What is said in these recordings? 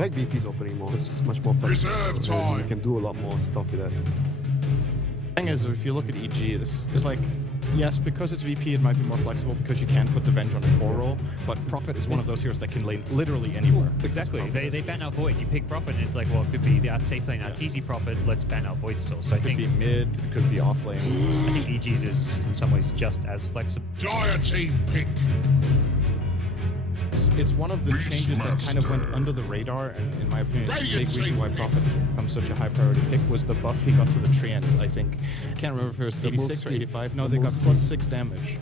I like BP's opening more. It's much more flexible. And you can do a lot more stuff with that. The thing is, if you look at EG, it's like, yes, because it's VP, it might be more flexible because you can put the Venge on a core roll, but Prophet is one of those heroes that can lane literally anywhere. Exactly. They ban out Void. You pick Prophet, and it's like, well, it could be the safe lane, TZ Prophet, let's ban out Void still. So I think it could be mid, it could be off lane. I think EG's is in some ways just as flexible. Dire team pick. It's one of the changes that kind of went under the radar, and in my opinion, the big reason why Prophet has become such a high priority pick was the buff he got to the Treants, I think. I can't remember if it was 86 or 85. No, they got +6 damage.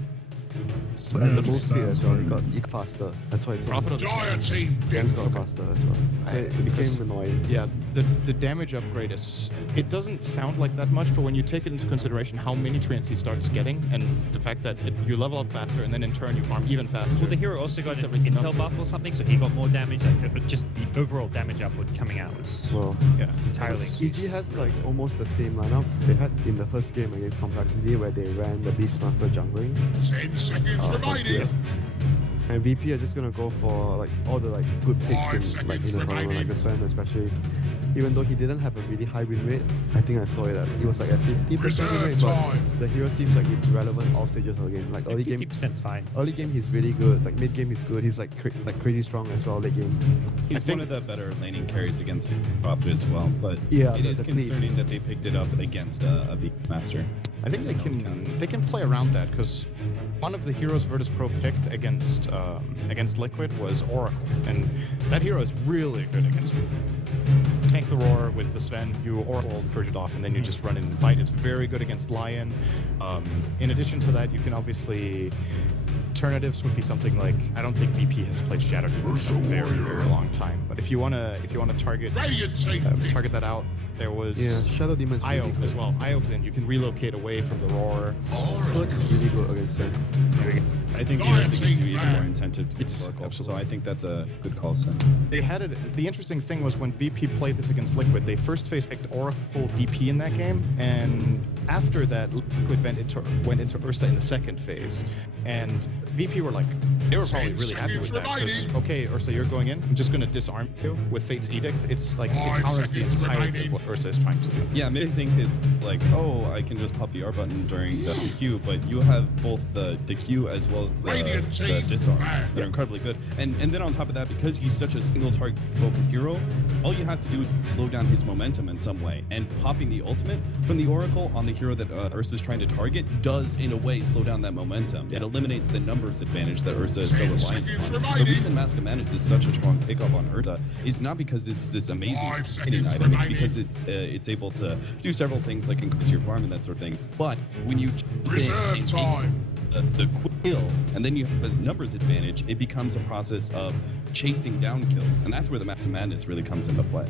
And the move speed as well, he got faster. That's why it's Prophet Dire team pick. got faster as well. It became annoying. Yeah, the damage upgrade is... It doesn't sound like that much, but when you take it into consideration how many Treants he starts getting, and the fact that you level up faster, and then in turn you farm even faster. Well, the hero also got an intel buff or something, so he got more damage. Like, just the overall damage output coming out was entirely... EG has like almost the same lineup they had in the first game against Complexity, where they ran the Beastmaster jungling. 10 seconds remaining. And VP are just gonna go for like all the like good picks in the tournament, like the Sven especially. Even though he didn't have a really high win rate, I think I saw it at he was like at 50% win rate, but the hero seems like it's relevant all stages of the game. Like early game, 50% fine. Early game he's really good. Like mid game he's good. He's like crazy strong as well. Late game, he's one of the better laning carries against Prophet as well. But yeah, it is concerning that they picked it up against a Beastmaster. I think they can play around that because one of the heroes Virtus Pro picked against Liquid was Oracle, and that hero is really good against tank the roar with the Sven, you Oracle purge it off, and then you just run in and fight. It's very good against Lion. In addition to that, you can obviously... Alternatives would be something like, I don't think VP has played Shadow Demon in a very, very long time, but if you wanna target that out, there was Shadow Demon's Io really as well. Io's in. You can relocate away from the roar. It's really good against him. I think it gives you even more incentive to work, so I think that's a good call, Sen. They had it. The interesting thing was when VP played this against Liquid, they first phase picked Oracle DP in that game, and after that, Liquid went into Ursa in the second phase, and VP were like, they were probably really happy with that, because, okay, Ursa, you're going in, I'm just going to disarm you with Fate's Edict. It's like, it counters the entirety of what Ursa is trying to do. Yeah, maybe think it's like, oh, I can just pop the R button during the Q, but you have both the Q as well as the disarm that are incredibly good. And then on top of that, because he's such a single target focused hero, all you have to do is slow down his momentum in some way. And popping the ultimate from the Oracle on the hero that Ursa's trying to target does, in a way, slow down that momentum. It eliminates the numbers advantage that Ursa is so reliant on. The reason Mask of Madness is such a strong pickup on Ursa is not because it's this amazing hitting item, it's because it's able to do several things like increase your farm and that sort of thing. But when you the quick kill, and then you have a numbers advantage, it becomes a process of chasing down kills, and that's where the Mask of Madness really comes into play.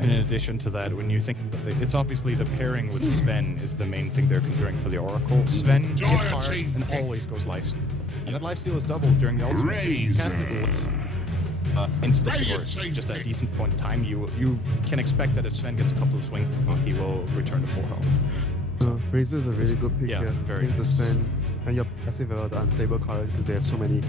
And in addition to that, when you think it's obviously the pairing with Sven is the main thing they're considering for the Oracle. Sven hits hard and always goes lifesteal. And that lifesteal is doubled during the ultimate. Cast it once into the core just at a decent point in time. You can expect that if Sven gets a couple of swings, he will return to full health. Razor is a really good pick here. Very the Sven, and your passive are the unstable cards because they have so many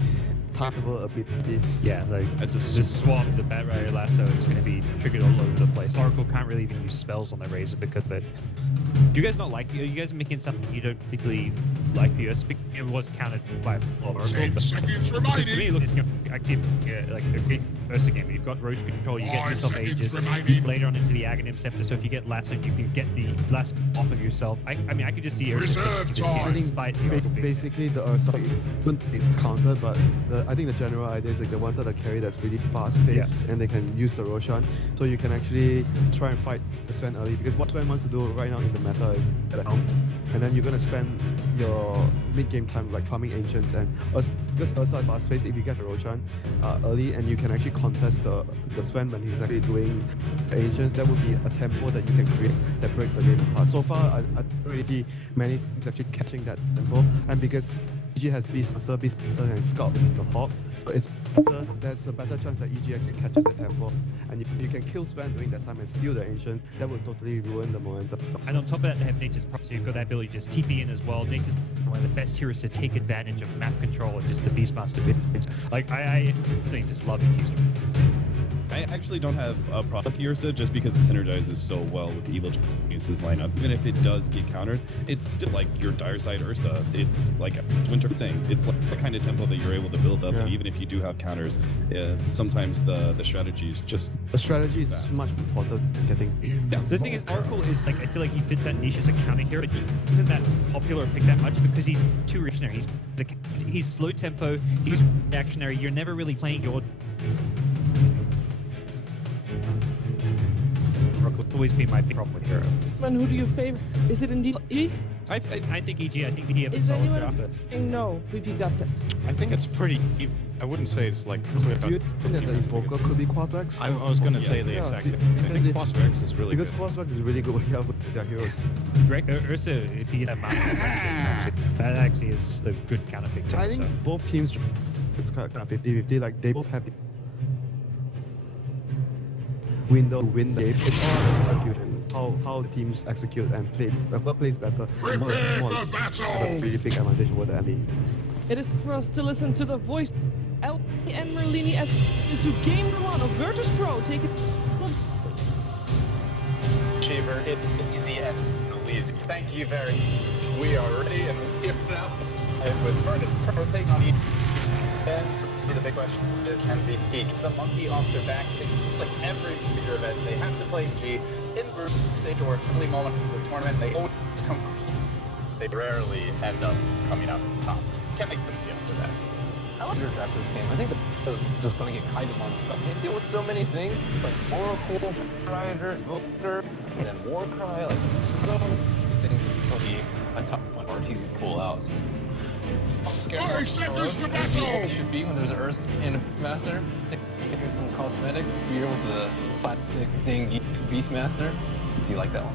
tappable abilities. Yeah, like it's the swamp, the Bat Rider Lasso, it's going to be triggered all over the place. Oracle can't really even use spells on the Razor because of it. Do you guys not like? Are you guys making something you don't particularly like the Earth? It was countered by Oracle. 10 seconds remaining. Because to me, look, it's active, like a great Ursa game. You've got Roach Control, you get yourself Aegis, later on into the Aghanim Scepter, so if you get Lasso, you can get the Lasso off of yourself. I mean, I could just see Ursa despite the Oracle basically the Ursa, it's countered, but I think the general idea is like they wanted a carry that's really fast-paced, and they can use the Roshan, so you can actually try and fight the Sven early, because what Sven wants to do right now in the meta is get a helm, and then you're going to spend your mid-game time like farming Ancients, and because Ursa is fast-paced, if you get the Roshan early, and you can actually contest the Sven when he's actually doing the Ancients, that would be a tempo that you can create that break the game apart. So far, I don't really see many teams actually catching that tempo, and because EG has Beastmaster, and Scout the Hawk, so it's better, there's a better chance that EG actually catches the tempo, and if you can kill Sven during that time and steal the Ancient, that would totally ruin the momentum. And on top of that, they have Nature's Prop, so you've got that ability to just TP in as well. Nature's one of the best heroes to take advantage of map control and just the Beastmaster bit. Like, I just love EG's. I actually don't have a problem with Ursa just because it synergizes so well with the Evil Genius's lineup. Even if it does get countered, it's still like your dire side Ursa. It's like Winter was saying, it's like the kind of tempo that you're able to build up. Yeah. And even if you do have counters, sometimes the strategy is just The strategy is fast. much important than getting. The thing is, Oracle is like, I feel like he fits that niche as a counter hero, but he isn't that popular or picked that much because he's too reactionary. He's slow tempo, he's reactionary. You're never really playing your. Oracle's always been my big problem with hero. Man, who do you favor? Is it indeed E? I think EG. I think EG have a Is solid anyone draft. saying no? VP got this. I think it's pretty. I wouldn't say it's like clear. Do you think that the Invoker could be Quasvex? I was gonna say the Yeah, exact be- same thing. I because think it- Quasvex is really Because good. Quasvex is really good when you have their heroes. Greg, Ursa, if he had a mountain, that actually is a good counter pick too. I think so. both teams is kind of 50-50. Like they both have the window to win the game. It's all about execution. How the teams execute and play. Whoever plays better, Prepare for has a battle! really big advantage over the enemy. It is for us to listen to the voice El and Merlini as into game 1 of Virtus Pro. Take it. Shaver, it's easy and easy. Thank you very much. We are ready and we're now. And with Virtus Pro taking on each. And the big question is, can we keep the monkey off their back? It's like every major event, they have to play G in group stage or early moment of the tournament. They always come close. They rarely end up coming out top. Can't make them get for that. I like your draft this game. I think the is just going to get kind of unstuck. They deal with so many things, like Oracle, Rider, Voter, and then Warcry. Like, so many things to be a top one or easy to pull out. So, I'm scared 5 of seconds to It battle! should be when there's an Earth and a Master. Taking some cosmetics here with the plastic Zing Beastmaster. Do you like that one?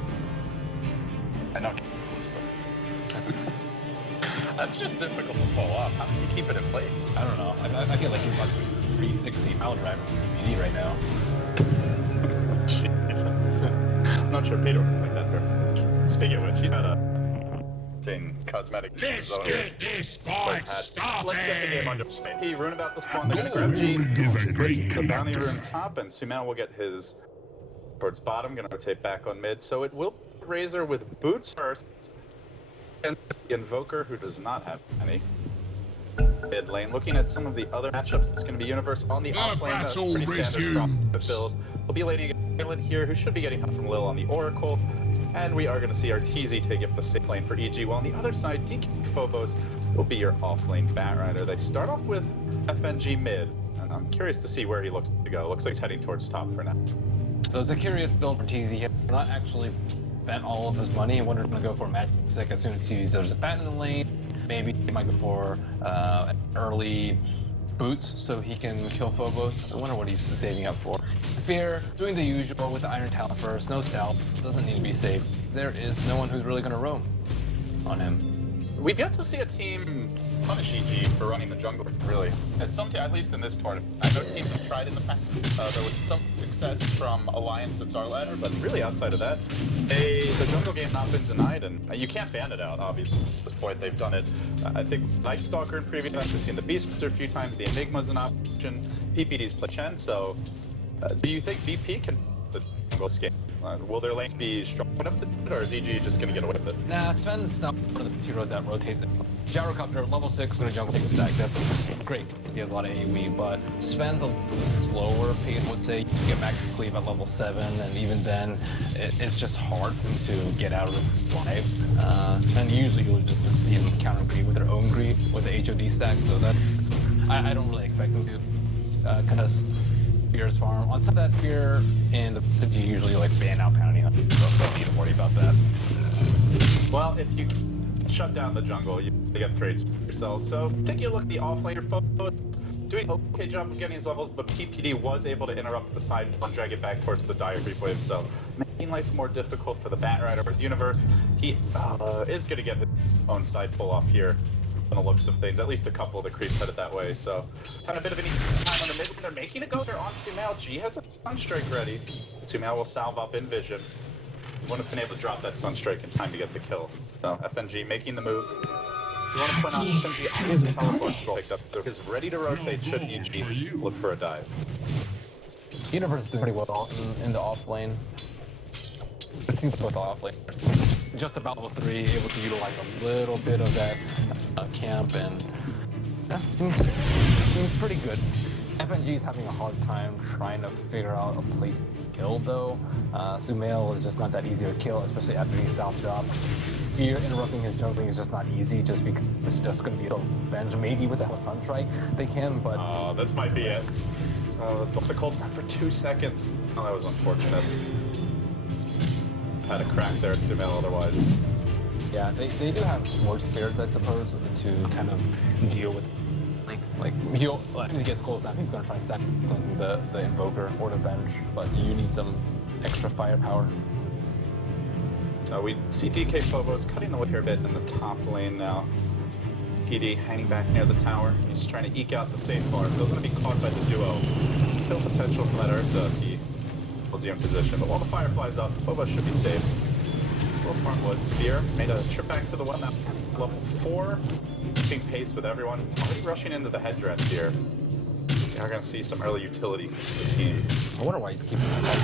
I know. That's just difficult to pull off. How do you keep it in place? I don't know. I feel like he's like 360 mile drive PPD right now. Jesus. I'm not sure Peter would like that very. Speaking of which, he's got a cosmetic. Let's so get this fight let's get the game started! underway. He rune about to spawn. They're gonna grab G, the bounty rune top, and Sumail will get his towards bottom. Gonna rotate back on mid. So it will be Razor with boots first, and the Invoker who does not have any. Mid lane. Looking at some of the other matchups, it's going to be Universe on the off lane. That's battle pretty standard from the resumes. build. We'll be laning Galen here, who should be getting help from Lil on the Oracle. And we are going to see our TZ take up the safe lane for EG, while on the other side, DK Phobos will be your off-lane Batrider. They start off with FNG mid, and I'm curious to see where he looks to go. Looks like he's heading towards top for now. So it's a curious build for TZ. He has not actually spent all of his money. I wonder if he's going to go for Magic as soon as he sees there's a bat in the lane. Maybe he might go for early boots so he can kill Phobos. I wonder what he's saving up for. Fear, doing the usual with the Iron Talent first. No stealth. Doesn't need to be safe. There is no one who's really going to roam on him. We've yet to see a team punish EG for running the jungle, really. At least in this tournament. I know teams have tried in the past. There was some success from Alliance at Zarladder, but really outside of that, the jungle game not been denied, and you can't ban it out, obviously. At this point, they've done it. I think Night Stalker in previous times, we've seen the Beastmaster a few times, the Enigma's an option, PPD's play Chen, so do you think BP can the jungle scale? Will their lanes be strong enough to do it, or is EG just going to get away with it? Nah, Sven's not one of the two heroes that rotates it. Gyrocopter, level 6, when a jungle takes a stack, that's great. He has a lot of AoE, but Sven's a little slower pace, I would say. You get max cleave at level 7, and even then, it's just hard for him to get out of the live. And usually you'll just see them counter greed with their own greed with the HOD stack, so that I don't really expect them to contest Fear's farm. On top of that, Fear and the city usually like ban out Poundy Hunt, so don't need to worry about that. Well, if you shut down the jungle, you get trades for yourself. So taking a look at the offlaner photo, doing an okay job of getting his levels, but PPD was able to interrupt the side and drag it back towards the dire creep wave, so making life more difficult for the Batrider versus Universe. He is going to get his own side pull off here. On the looks of things, at least a couple of the creeps headed that way, so kind of a bit of an easy time on the mid when they're making it go. They're on Sumail. G has a Sunstrike ready. Sumail will salve up in vision. Wouldn't have been able to drop that Sunstrike in time to get the kill. So FNG making the move. You want to point out FNG is a teleport scroll picked up, so he's ready to rotate should EG look for a dive. Universe is doing pretty well in the off lane. It seems both off lane. Just about level 3, able to utilize a little bit of that camp, and yeah, seems pretty good. FNG is having a hard time trying to figure out a place to kill though. Sumail is just not that easy to kill, especially after he south drop. Here, interrupting his jungling is just not easy, just because it's just going to be a revenge. Maybe with the Sunstrike they can, but... Oh, this might be it. The cold snap for 2 seconds. Oh, that was unfortunate. Had a crack there at Sumail otherwise. Yeah, they do have more spirits, I suppose, to kind of deal with. Like he'll, as he gets cold snap, he's going to try and stack the Invoker or the Venge, but you need some extra firepower. So we see DK Phobos cutting the wood here a bit in the top lane now. PD hanging back near the tower. He's trying to eke out the safe farm. Doesn't want to be caught by the duo. Kill potential from that Ursa if he holds you in position. But while the fire flies up, Phobos should be safe. Little farm wood. Spear made a trip back to the one that level 4. Keeping pace with everyone. Already rushing into the headdress here. We are going to see some early utility for the team. I wonder why he's keeping that.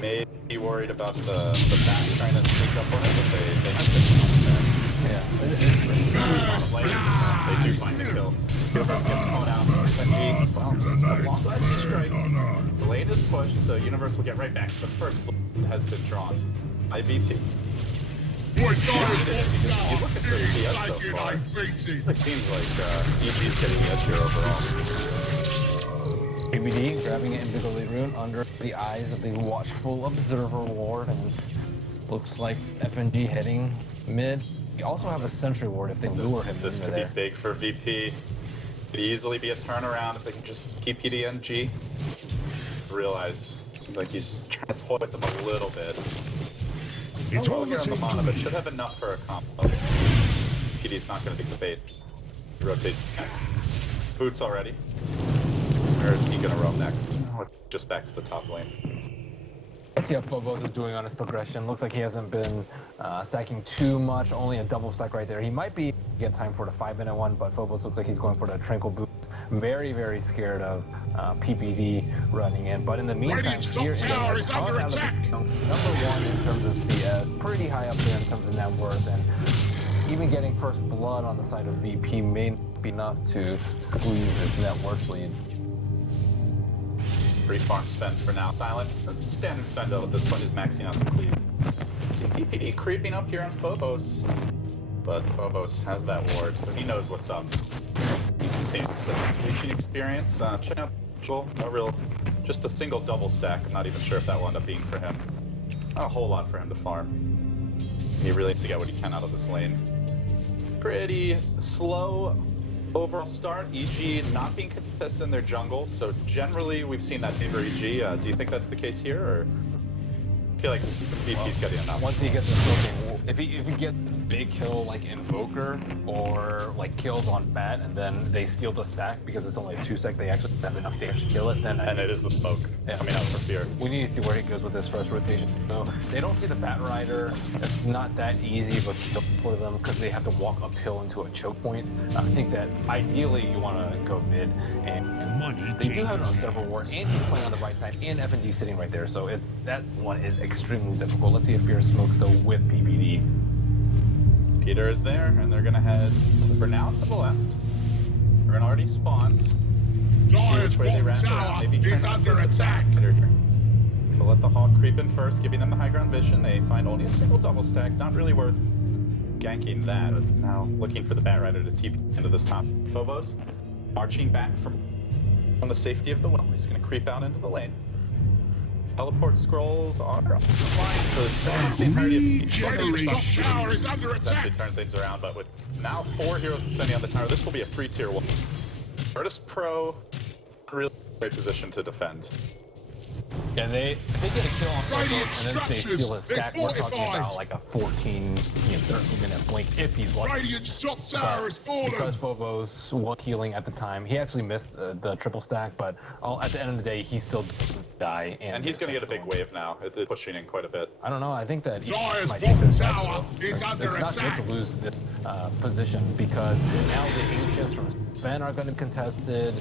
Maybe worried about the back trying to sneak up on it, but they have this there. Yeah. They do find the kill. Universe gets caught out. FNG, well, the long last he strikes. The lane is pushed, so Universe will get right back. The first blood has been drawn by VP. You look at the CS so far. It seems like EG's getting the edge here overall. PBD grabbing an Invigilate Rune under the eyes of the watchful observer ward, and looks like FNG heading mid. You also have a Sentry ward if they lure him. This could be big for VP. Could easily be a turnaround if they can just keep PDNG. Realize it seems like he's trying to toy with them a little bit. It's all here on the mana, but should have enough for a combo. PD's not going to take the bait. Rotate. Boots already. Where is he going to roam next? Oh, just back to the top lane. Let's see how Phobos is doing on his progression. Looks like he hasn't been stacking too much, only a double stack right there. He might be get time for the 5-minute one, but Phobos looks like he's going for the Tranquil Boost. Very, very scared of PPD running in. But in the meantime, here tower is under attack. Number 1 in terms of CS, pretty high up there in terms of net worth, and even getting first blood on the side of VP may not be enough to squeeze this net worth lead. Free farm spent for now. Silent. Standard Sendo at this point is maxing out the cleave. See PPD creeping up here on Phobos. But Phobos has that ward, so he knows what's up. He continues to set reaching experience. Check out Joel. No real, just a single double stack. I'm not even sure if that will end up being for him. Not a whole lot for him to farm. He really needs to get what he can out of this lane. Pretty slow overall start. EG not being contested in their jungle, so generally we've seen that favor EG. Do you think that's the case here, or? I feel like VP's getting enough. Once he gets the smoking, if he gets big kill like Invoker or like kills on Bat, and then they steal the stack because it's only a 2 sec, they actually have enough to actually kill it. Then it is the smoke coming out for fear. We need to see where he goes with this first rotation. So they don't see the Bat Rider. It's not that easy of a kill for them because they have to walk uphill into a choke point. I think that ideally you want to go mid, and they do have it on several wards, and he's playing on the right side, and FNG sitting right there. So that one is extremely difficult. Let's see if Fear smokes though with PPD. Peter is there, and they're gonna head for now to the left. They're already spawned. Dyer's bottom tower is under attack. We'll let the Hawk creep in first, giving them the high ground vision. They find only a single double stack, not really worth ganking that. Now looking for the Bat Rider to TP into this top. Phobos marching back from the safety of the well. He's gonna creep out into the lane. Teleport scrolls are line for the entirety of the tower is under attack. Essentially turn things around, but with now 4 heroes descending on the tower, this will be a free tier 1. Virtus Pro, really great position to defend. Yeah, if they get a kill on Phobos and then they steal his stack, we're talking about like a 14, 13-minute blink if he's lucky. Radiant's top tower is fallen. Because Phobos was healing at the time, he actually missed the triple stack, but at the end of the day, he still didn't die. And he's going to get a big wave now. It's pushing in quite a bit. I don't know. I think that Dyer's bottom tower is under attack. It's not good to lose this position because now the Ancients from Sven are going to be contested.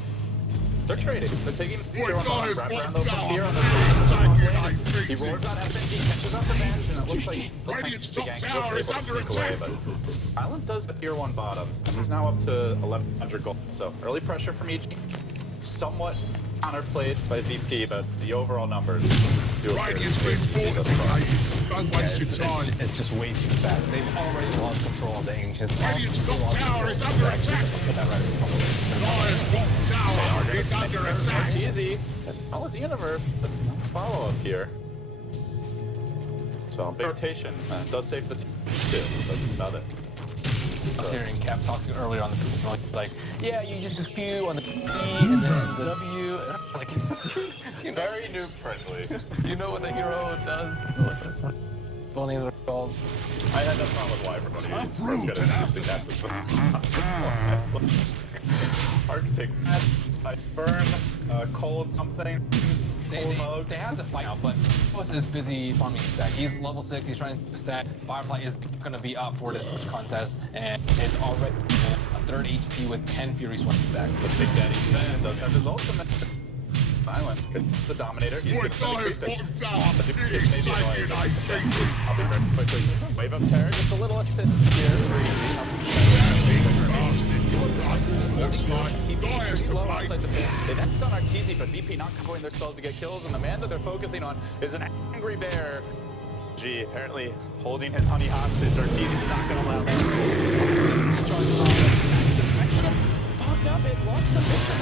They're trading. They're taking Boy, Dyer's wrap around bottom open tower fear on the is top taking lane. a He beating. roars out FNG, catches up the bench, and it looks like Radiant's top the tower is under away, attack. but Island does a tier 1 bottom, and he's now up to 1100 gold. So early pressure from EG, somewhat counterplayed by VP, but the overall numbers do appear Radiant's to be been thus far. fortified. Don't waste your time. It's just way too fast. They've already lost control of the Ancients. Radiant's top tower is under attack. Dyer's bottom tower is under attack. Easy, all is universe, but no follow-up here. So big rotation does save the team too, but nothing. I was hearing Cap talking earlier on the video, like, yeah, you just dispute on the E and then the W. Like, you know, Very noob friendly. you know what the hero does. Funny they're called. I had no problem with Wyvern when he was getting used to that. Architect, Ice Burn, Cold something. They have to fight now, but Boss is busy farming stack. He's level 6, he's trying to stack. Firefly is going to be up for this contest, and it's already a 3rd HP with 10 Fury Swing stacks. But Big Daddy Sven does have his ultimate. Silent, the Dominator. He's Boy, going to Dyer's creep it. bottom tower is taking a beating. I'll be right quickly. Wave up Terror, just a little assist here. Looks like Dyer's to Low play. outside the pit. They then stun Arteezy, but VP not covering their spells to get kills, and the man that they're focusing on is an angry bear. G apparently holding his honey hostage. Arteezy's not going to allow that. Popped up, it lost the victim.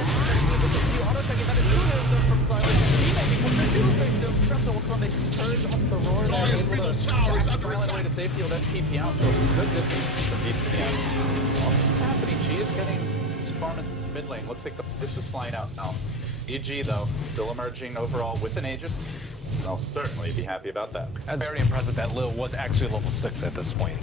The auto-attacking that is from Silent. He may be put a new victim. Pretzel from it turns up the roar. Dyer's middle tower is under Silent way attack. to safety will then TP out, so good distance from VP. While this is happening, G is getting spawned in mid lane. Looks like this is flying out now. EG though, still emerging overall with an Aegis. I'll certainly be happy about that. That's very impressive that Lil was actually level 6 at this point.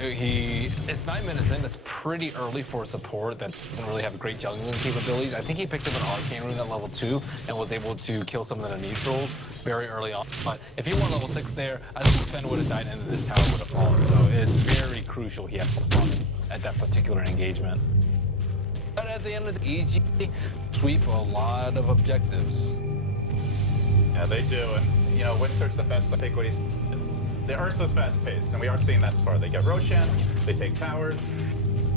It's 9 minutes in, it's pretty early for a support that doesn't really have great juggling capabilities. I think he picked up an arcane rune at level 2 and was able to kill some of the neutrals very early on. But if he were level 6 there, I think Sven would have died and this tower would have fallen. So it's very crucial he had the promise at that particular engagement. But at the end of the EG, sweep a lot of objectives. Yeah, they do, and you know, Windsurf's the best. I think what he's the Ursa's fast paced, and we are seeing that so far. They get Roshan, they take towers.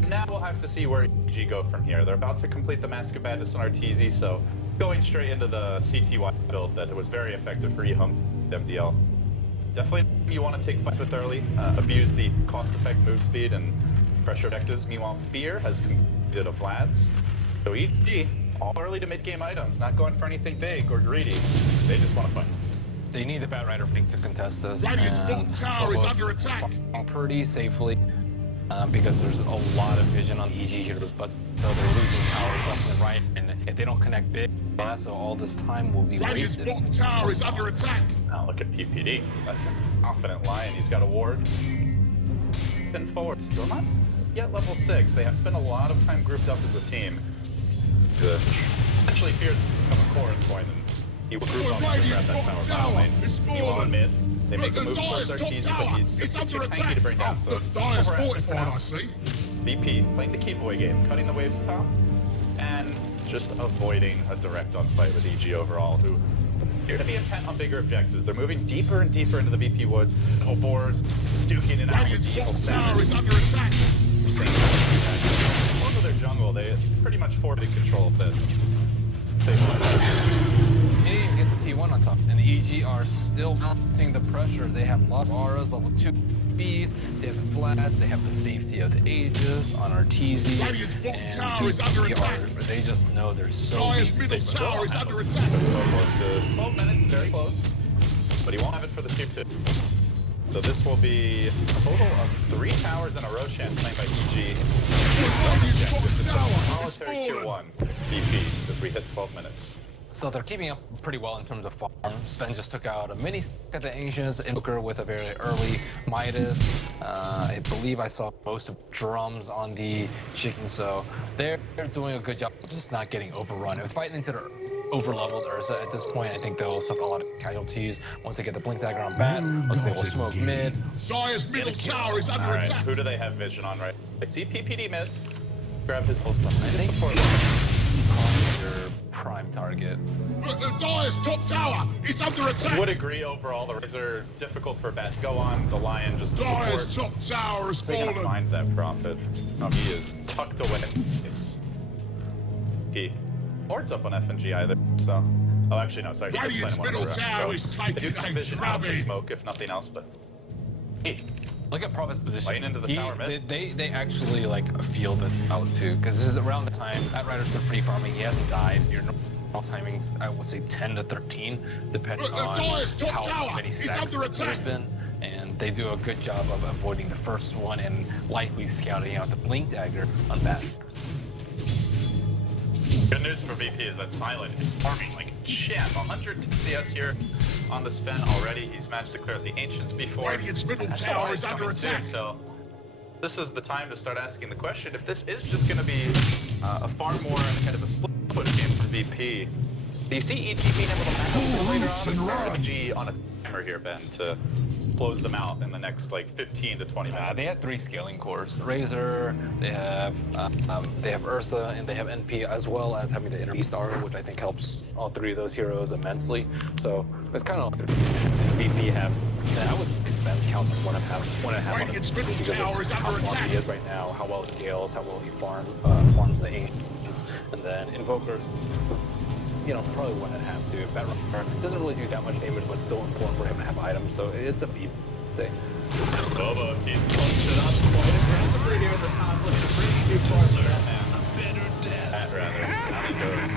Now we'll have to see where EG go from here. They're about to complete the Mask of Madness on Arteezy, so going straight into the CTY build that was very effective for EHUM MDL. Definitely you want to take fights with early, abuse the cost-effective move speed and pressure objectives. Meanwhile, Fear has completed a Vlad's. So EG, all early to mid-game items, not going for anything big or greedy. They just want to fight. They need the Batrider pink to contest this. Radiant's bottom tower is under attack. Pretty safely, because there's a lot of vision on EG heroes, but so they're losing towers left and right, and if they don't connect big, so all this time will be Radiant's wasted. bottom tower is under attack. Now look at PPD. That's a confident lion. He's got a ward. Been forward. Still not yet level 6. They have spent a lot of time grouped up as a team. Essentially Fear to become a core point, and he will group up and grab that power bottom lane. Meanwhile in mid, they make a move towards Arteezy, but he's too tanky to bring down. So Dyer's overhead fortified, now. I see. VP playing the keep away game, cutting the waves top, and just avoiding a direct on fight with EG overall, who appear to be intent on bigger objectives. They're moving deeper and deeper into the VP woods. Double boars, duking it out with Radiant's the evil bottom tower sound. is under attack. Most of their jungle, they pretty much forfeited control of this. They They didn't even get the T1 on top, and EG are still mounting the pressure. They have a lot of auras, level 2 Bs, they have the Vlads, they have the safety of the Aegis on Arteezy, Radiant's bottom and tower is under attack. they just know they're so Dyer's weak. middle tower is under attack. close to 12 minutes, very close. But he won't have it for the tier 2. So this will be a total of 3 towers in a Roshan played by EG. Radiant's bottom This is a tower is solitary tier fallen. 1 VP as we hit 12 minutes. So they're keeping up pretty well in terms of farm. Sven just took out a mini stack at the Ancients, Invoker with a very early Midas. I believe I saw most of drums on the chicken, so they're doing a good job, just not getting overrun. If fighting into the over-leveled Ursa at this point, I think they'll suffer a lot of casualties once they get the Blink Dagger on bat. Looks like they will smoke mid. Dyer's middle tower is under Alright, attack. who do they have vision on right? I see PPD mid. Grab his pulse behind his support. They're prime target. The Dire's top tower is under attack. Would agree overall, the Razor difficult for Bet. Go on, the Lion just to Dire's support. top tower has They're gonna fallen. find that Prophet. He is tucked away. He Lord's up on F and G either, so. Oh, actually, no, sorry. Radiant's middle tower is They do taking some a vision out of the drubbing. smoke, if nothing else, but. Hey, Look at Prophet's position. Lane into the tower mid. They actually like feel this out too, because this is around the time that Rider's still free farming. He hasn't died. Your normal timings, I would say 10 to 13, depending The on Dire's top how tower many is stacks under there's attack. been. And they do a good job of avoiding the first one and likely scouting out the Blink Dagger on that. Good news for VP is that Silent is farming like a champ. 100 CS here on the Sven already. He's managed to clear out the Ancients before. Radiant's middle That's tower why is he's under coming soon, attack. So this is the time to start asking the question if this is just going to be a far more kind of a split push game for VP. Do you see EG being able to match up later roots on? and Or run. EG on a timer here, Ben, to close them out in the next like 15 to 20 minutes? They have 3 scaling cores. Razor, they have Ursa, and they have NP, as well as having the inner star, which I think helps all 3 of those heroes immensely. So it's kind of VP has. I would spend counts as one and a half. Radiant's middle because tower is of how under farm attack. he is right now, how well he scales, how well he farms the Ancients, and then Invokers. You know, probably 1.5 too. Batrunner doesn't really do that much damage, but still important for him to have items, so it's a beat, I'd say. Bobos, he's posted up quite aggressively here at the top, looking to bring you towards that man. That rather. Down he goes.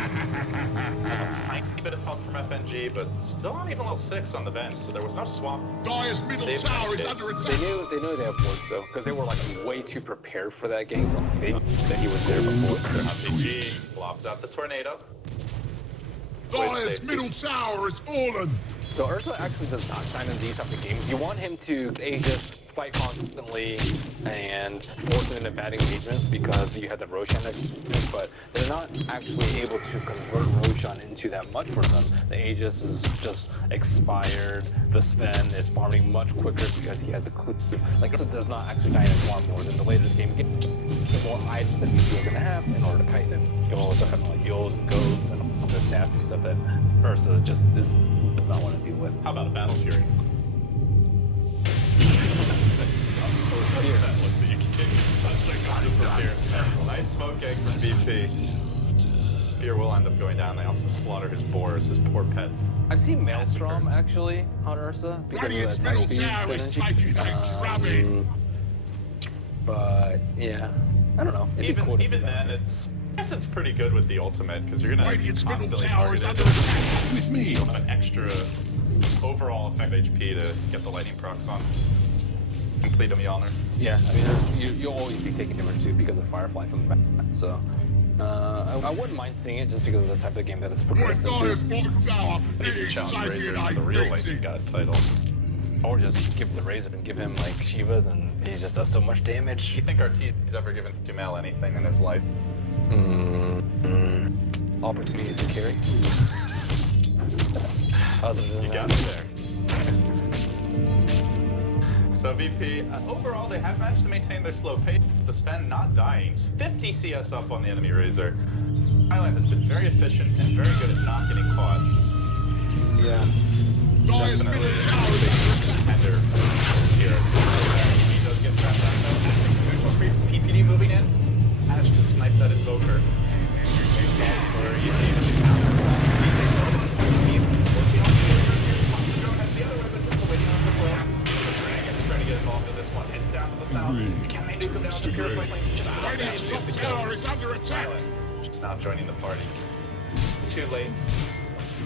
A tiny bit of help from FNG, but still not even level 6 on the bench, so there was no swap. Dire's middle Save tower is that under case. attack. They knew they have boards though, because they were like way too prepared for that game. They knew that he was there before. FNG flops out the tornado. Dire's middle tower has fallen. So Ursa actually does not shine in these type of games. You want him to just fight constantly and force him into bad engagements because you have the Roshan experience, but they're not actually able to convert Roshan into that much for them. The Aegis is just expired. The Sven is farming much quicker because he has the clue. Like Ursa does not actually die in farm more than the later the game gets. The more items that you're gonna have in order to kite him. You'll also have like Yos and Ghosts and all this nasty stuff that Ursa does not want to deal with. How about a Battle Fury? Nice smoke egg from VP. Fear will end up going down. They also slaughter his boars, his poor pets. I've seen Maelstrom actually on Ursa because Radiant's of that middle tower is taking a drubbing. But yeah, I don't know. It'd be cool to see Even that. then, I guess it's pretty good with the ultimate because you're gonna Radiant's middle constantly tower is target under it. attack. With me. You'll have an extra overall effect HP to get the lightning procs on. Complete them, Yalner. Yeah, I mean, you'll always be taking damage too because of Firefly from the back. So I wouldn't mind seeing it just because of the type of game that it's My progressing Dire's to. bottom tower is Challenge Razor taking to the a real lightning beating. god title. Or just give it to Razor and give him like Shivas and he just does so much Do damage. you think RT's ever given Sumail anything in his life? Opportunities to carry. Other than You got that. me there. So VP, overall they have managed to maintain their slow pace. The Sven not dying. 50 CS up on the enemy Razor. Highlight has been very efficient and very good at not getting caught. Yeah. Dire's Definitely middle tower is under attack. contender here. He does get trapped back though. PPD moving in. Managed to snipe that Invoker. Radiant's top tower is under attack. Just now joining the party. Too late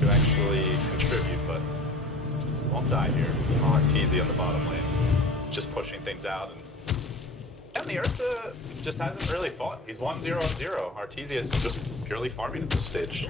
to actually contribute, but won't die here. TZ on the bottom lane. Just pushing things out. And the Ursa just hasn't really fought. He's 1-0-0. Artesia is just purely farming at this stage.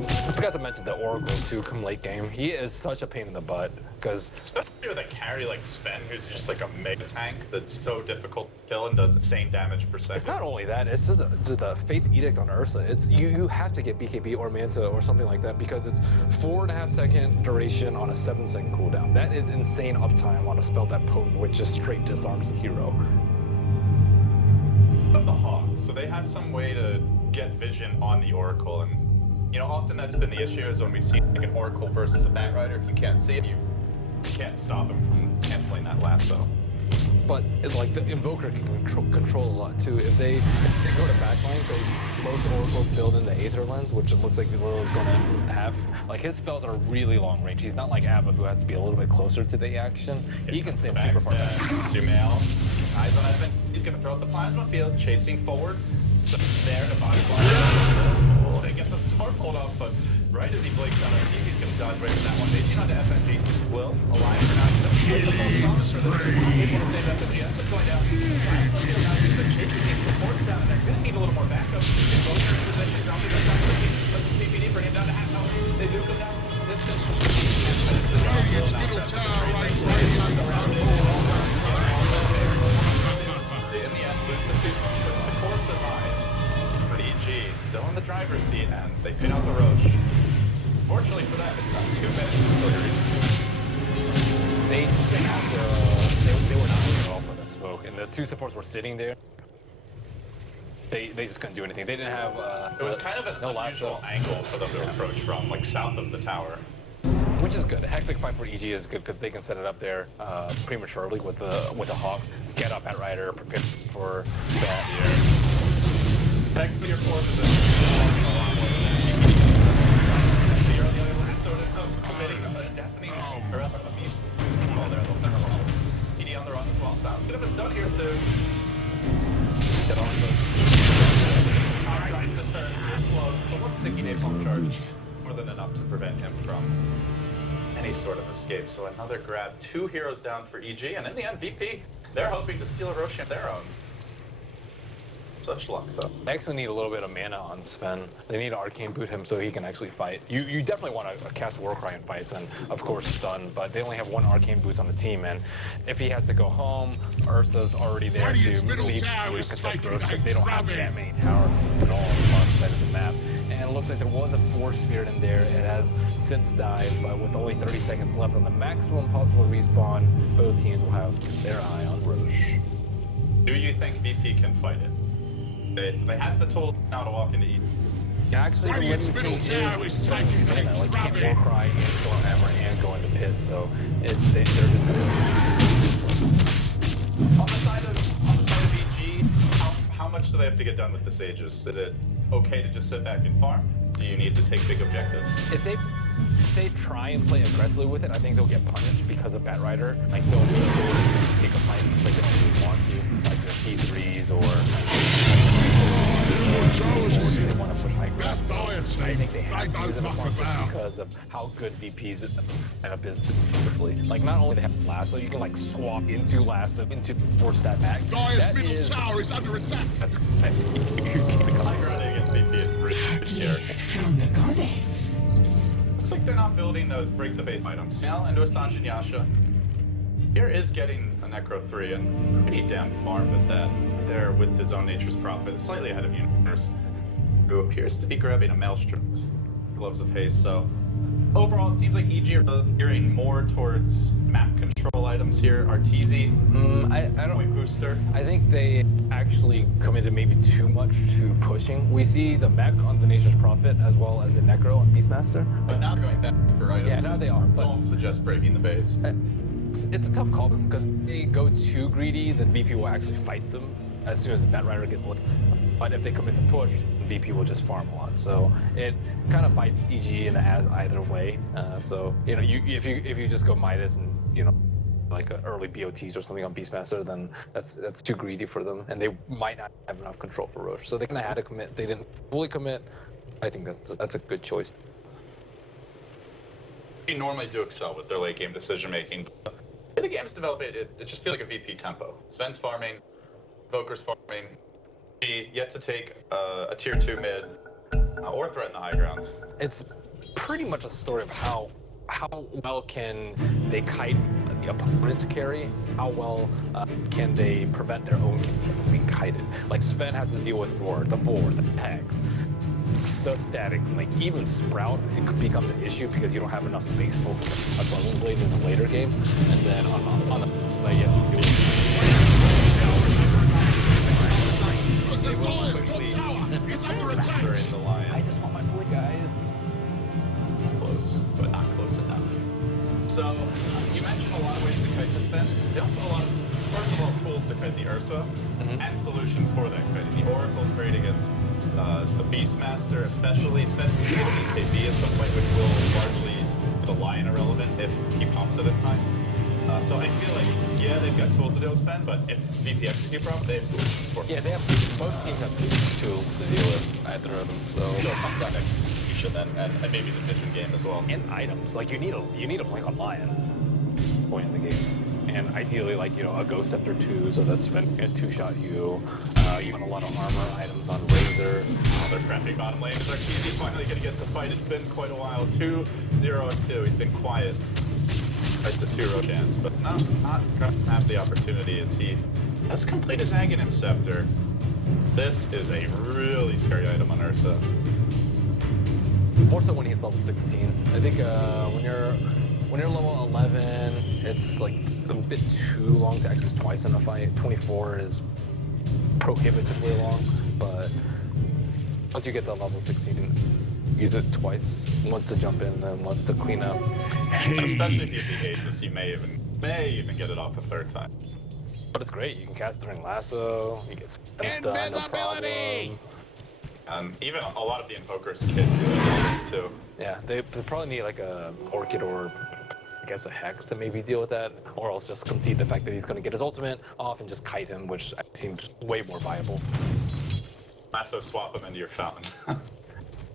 I forgot to mention the Oracle too come late game. He is such a pain in the butt because Especially with a carry like Sven, who's just like a mega tank that's so difficult to kill and does insane damage per second. it's not only that, it's just the Fate's Edict on Ursa. It's you have to get BKB or Manta or something like that because it's 4.5 second duration on a 7 second cooldown. That is insane uptime on a spell that potent, which just straight disarms the hero. But the Hawks. shields, so they have some way to get vision on the Oracle, and you know, often that's been the issue is when we've seen like an Oracle versus a Batrider, if you can't see it, you can't stop him from canceling that lasso. But like the Invoker can control a lot too. If they go to backline, because most Oracles build in the Aether Lens, which it looks like Lil is going to have. Like his spells are really long range. He's not like Abba, who has to be a little bit closer to the action. He can save super far back. Sumail, eyes on Evan. He's going to throw out the plasma field, chasing forward. So there, the body block. Oh, they get the storm pulled off, but right as he blinks on it, he's going to dodge right with that one. 18 onto FNG. Will, alive or not, the full stop for this. Able to save FNG. That's what's going down. Chasing these supports down, and they're going to need a little more backup. Both are in position. Zombie goes down quickly, but the CPD bring him down to half health. They do go down distance. Radiant's middle tower right around it. In the end, lose the two, but the core survives. But EG still in the driver's seat, and they pin out the Roche. Fortunately for them, it's not 2 minutes until you're They were not doing well for the smoke, and the two supports were sitting there. They just couldn't do anything. They didn't have. It was kind of an unusual angle for them to approach from, like south of the tower. Which is good. A hectic fight for EG is good because they can set it up there prematurely with the Hawk, get up at Rider, prepare for that. Technically, your core position is a lot more than that. So you're on the other last sort of committing a deafening or a beast. Oh, they're a little better. PD on the run as well. Sounds good of a stun here soon. Get on the. Alright, the turn is slow. But one sticky napalm charge more than enough to prevent him from any sort of escape. So another grab, 2 heroes down for EG, and in the end, VP, they're hoping to steal a Roshan of their own. Such luck, though. They actually need a little bit of mana on Sven. They need to Arcane Boot him so he can actually fight. You definitely want to cast Warcry in fights and, of course, stun, but they only have 1 Arcane Boost on the team, and if he has to go home, Ursa's already there to leave contest Roche, because they don't have that many towers at all on the side of the map. And it looks like there was a Force Spirit in there. It has since died, but with only 30 seconds left on the maximum possible respawn, both teams will have their eye on Roche. Do you think VP can fight it? They have the tools now to walk into E. Actually, the limitation is Sven's mana. Like, you can't Warcry and Stormhammer and go into Pit, so they're just going to On the side of EG, how much do they have to get done with the Sages? Is it okay to just sit back and farm? Do you need to take big objectives? If they try and play aggressively with it, I think they'll get punished because of Batrider. Like, they'll be forced to take a fight because they don't really want to, like the T3s or they want to push high ground. So I think they have to use it just because of how good VP's setup is defensively. Like, not only they have Lasso, you can like swap into Lasso into force that back. Dire's middle tower is under attack. That's High ground against VP is pretty scary. From the goddess. Looks like they're not building those break the base items. Now into a Sanjin Yasha. Here is getting a Necro 3 and pretty damn far with that. There with his own Nature's Prophet, slightly ahead of Universe, who appears to be grabbing a Maelstrom's Gloves of Haste. So overall, it seems like EG are gearing more towards map control items here. Arteezy, I don't. point booster. I think they actually committed maybe too much to pushing. We see the mech on the Nature's Prophet as well as the Necro on Beastmaster. But now they're going back for items. Yeah, now they are. But Don't suggest breaking the base. it's a tough call because if they go too greedy, then VP will actually fight them as soon as the Batrider gets looked. But if they commit to push, VP will just farm a lot. So it kind of bites EG in the ass either way. So you know, if you just go Midas and like an early BO3s or something on Beastmaster, then that's too greedy for them, and they might not have enough control for Roche. So they kind of had to commit. They didn't fully commit. I think that's a good choice. We normally do excel with their late game decision making. In the game's development, it just feels like a VP tempo. Sven's farming, Voker's farming. He yet to take a tier 2 mid or threaten the high grounds. It's pretty much a story of how well can they kite the opponent's carry? How well can they prevent their own carry from being kited? Like Sven has to deal with the board, the pegs, the static, like even Sprout, it becomes an issue because you don't have enough space for a Bubble Blade in the later game. And then on the side, you have to deal with So, you mentioned a lot of ways to kite the spin. They also have a lot of, first of all, tools to kite the Ursa, and solutions for that kite. The Oracle's great against the Beastmaster, especially BKB at some point, which will largely the Lion irrelevant if he pops it in time. So I feel like, yeah, they've got tools to deal with spin, but if VP execute problem, they have solutions for it. Yeah, they have, both teams have tools to deal with either of them, so. So it comes down to execution and maybe the vision game as well. And items, like you need a blink on Lion point in the game. And ideally, like, you know, a Ghost Scepter 2, so that's been a 2-shot you. You want a lot of armor items on Razor. They're trapping bottom lane. Is Arteezy finally going to get to fight? It's been quite a while. 2-0-2. He's been quiet. Like the 2 Roshans, but not going to have the opportunity as he has complete his Aghanim Scepter. This is a really scary item on Ursa. More so when he's level 16. I think when you're level 11, it's like a bit too long to actually use twice in a fight. 24 is prohibitively long, but once you get to level 16, use it twice. Once to jump in, then once to clean up. Especially if you Aegis, you may even get it off a third time. But it's great. You can cast during lasso. You get stun, no problem. Even a lot of the invokers can do it too. Yeah, they probably need like a Orchid or I guess a Hex to maybe deal with that, or else just concede the fact that he's going to get his ultimate off and just kite him, which seems way more viable. Lasso swap him into your fountain.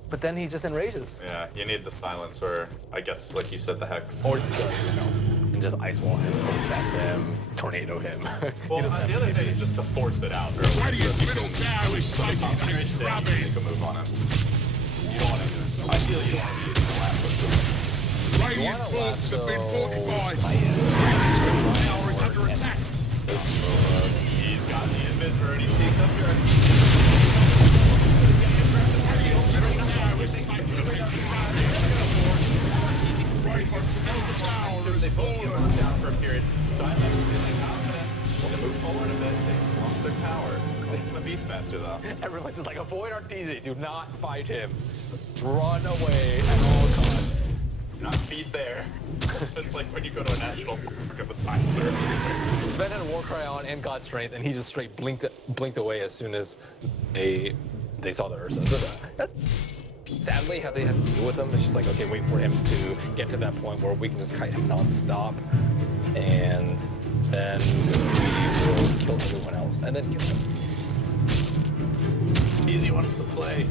But then he just enrages. Yeah, you need the silence or I guess like you said the Hex. Or just kill anyone else and just ice wall him, attack them, tornado him. Well, the other thing is just to force it out. Radiant's middle tower is taking a drubbing. Make a move on him. You don't want to. Ideally, you don't want to be using the lasso. Radiant forts have been fortified. Radiant's middle tower is under attack. He's got the invis already sneaked up here. Radiant's middle tower is taking a Radiant's middle tower is They both get falling. knocked down for a period. Silent is feeling confident. When they move forward a bit, they lost their tower. They the Beastmaster though. Everyone's just like, avoid Arteezy, do not fight him. Run away at all costs. Not feed there. It's like when you go to a national park of a silencer. Sven had Warcry on and God Strength, and he just straight blinked away as soon as they saw the Ursa. So that's sadly how they had to deal with him. It's just like, okay, wait for him to get to that point where we can just kite him non-stop, and then we will kill everyone else, and then kill him. Easy wants to play.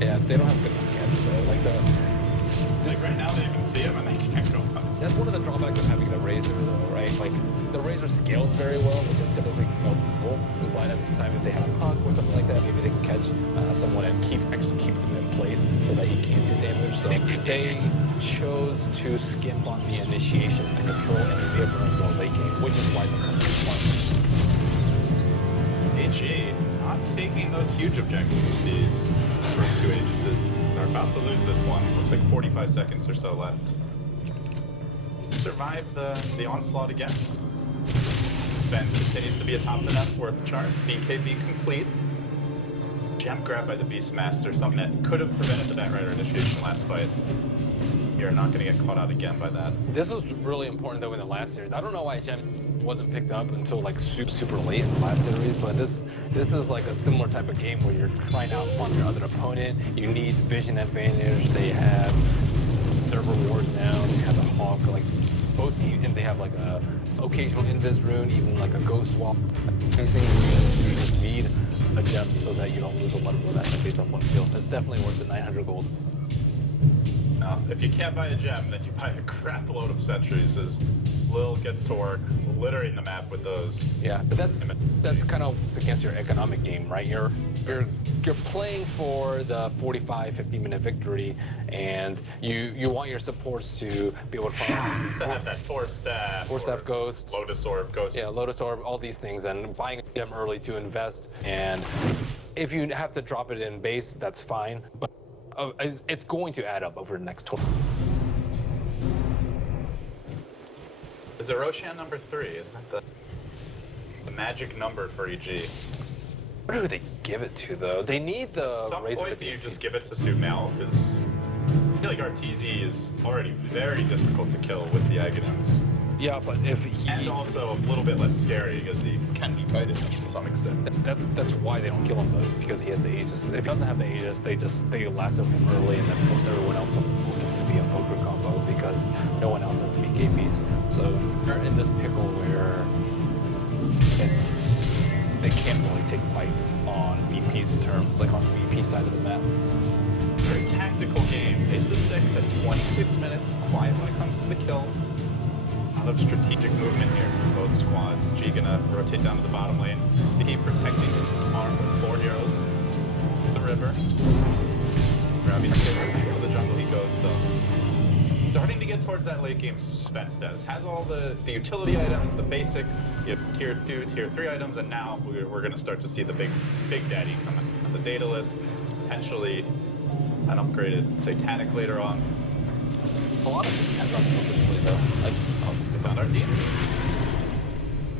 Yeah, they don't have good enough catch, though. Like right now they even see him and they can't go up. That's one of the drawbacks of having the Razor, though, right? Like, the Razor scales very well, which is typically multiple, but at the time if they have a puck or something like that, maybe they can catch someone and actually keep them in place so that he can't do damage. So they chose to skimp on the initiation and control and be able to run more late game, which is why they're not smart. AG not taking those huge objectives with these first 2 Aegises. They're about to lose this one. Looks like 45 seconds or so left. Survive the onslaught again. Ben continues to be atop the net worth chart. BKB complete. Gem grab by the Beastmaster, something that could have prevented the Batrider initiation last fight. You're not going to get caught out again by that. This was really important, though, in the last series. I don't know why Gem wasn't picked up until like super late in the last series, but this is like a similar type of game where you're trying to outrun your other opponent. You need vision advantage. They have their rewards now. They have a Hawk, like both teams, and they have like a occasional invis rune, even like a ghost swap. These things you just need a gem so that you don't lose a lot of momentum based on one field. It's definitely worth the 900 gold. Now, if you can't buy a gem, then you buy a crap load of sentries as Lil gets to work littering the map with those. Yeah, but that's kind of against your economic game, right? You're playing for the 45-50 minute victory, and you want your supports to be able to have that Force Staff Ghost, Lotus Orb Ghost. Yeah, Lotus Orb, all these things, and buying a gem early to invest. And if you have to drop it in base, that's fine, but it's going to add up over the next 20. Is it Roshan number 3? Isn't that the magic number for EG? Where do they give it to, though? They need the At some Razor point, do you DC. just give it to Sumail? Because I feel like RTZ is already very difficult to kill with the Aghanims. Yeah, but if he... And also a little bit less scary because he can be fighted to some extent. That's why they don't kill him, though, is because he has the Aegis. If he doesn't have the Aegis, they lasso him early and then force everyone else to move into the Invoker combo because no one else has BKBs. So they're in this pickle where they can't really take fights on VP's terms, like on VP side of the map. Very tactical game. 8-6 at 26 minutes. Quiet when it comes to the kills. A lot of strategic movement here from both squads. G gonna rotate down to the bottom lane. He protecting his farm with 4 heroes. The river. Grabbing the river to the jungle he goes, so. Starting to get towards that late game Sven status. Has all the utility items, the basic tier 2, tier 3 items, and now we're gonna start to see the big daddy come in. The data list, potentially an upgraded Satanic later on. A lot of this depends on the Invoker play, though. We found our team.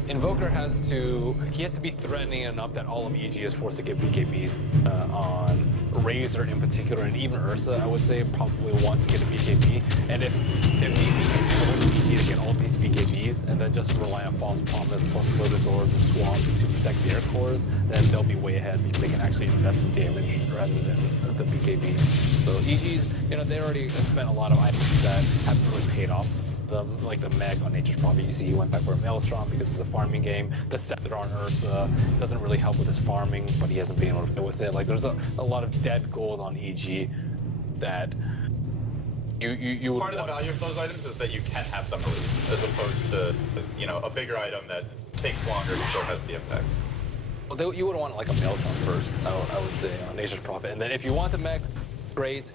Invoker has to be threatening enough that all of EG is forced to get BKBs on Razor in particular, and even Ursa, I would say, probably wants to get a BKB. And if EG can force EG to get all these BKBs and then just rely on False Promise plus Lotus Orbs and Swamps to protect their cores, then they'll be way ahead because they can actually invest in damage rather than the BKB. So EG's, they already spent a lot of items that haven't really paid off them, like the Meg on Nature's Prophet. You see he went back for a Maelstrom because it's a farming game. The Scepter on Ursa doesn't really help with his farming, but he hasn't been able to play with it. Like there's a lot of dead gold on EG that you would Part of the value of those items is that you can have them released, as opposed to, a bigger item that takes longer and still has the impact. Well, you would want like a Maelstrom first, I would say, on Nature's Prophet. And then if you want the Meg, great,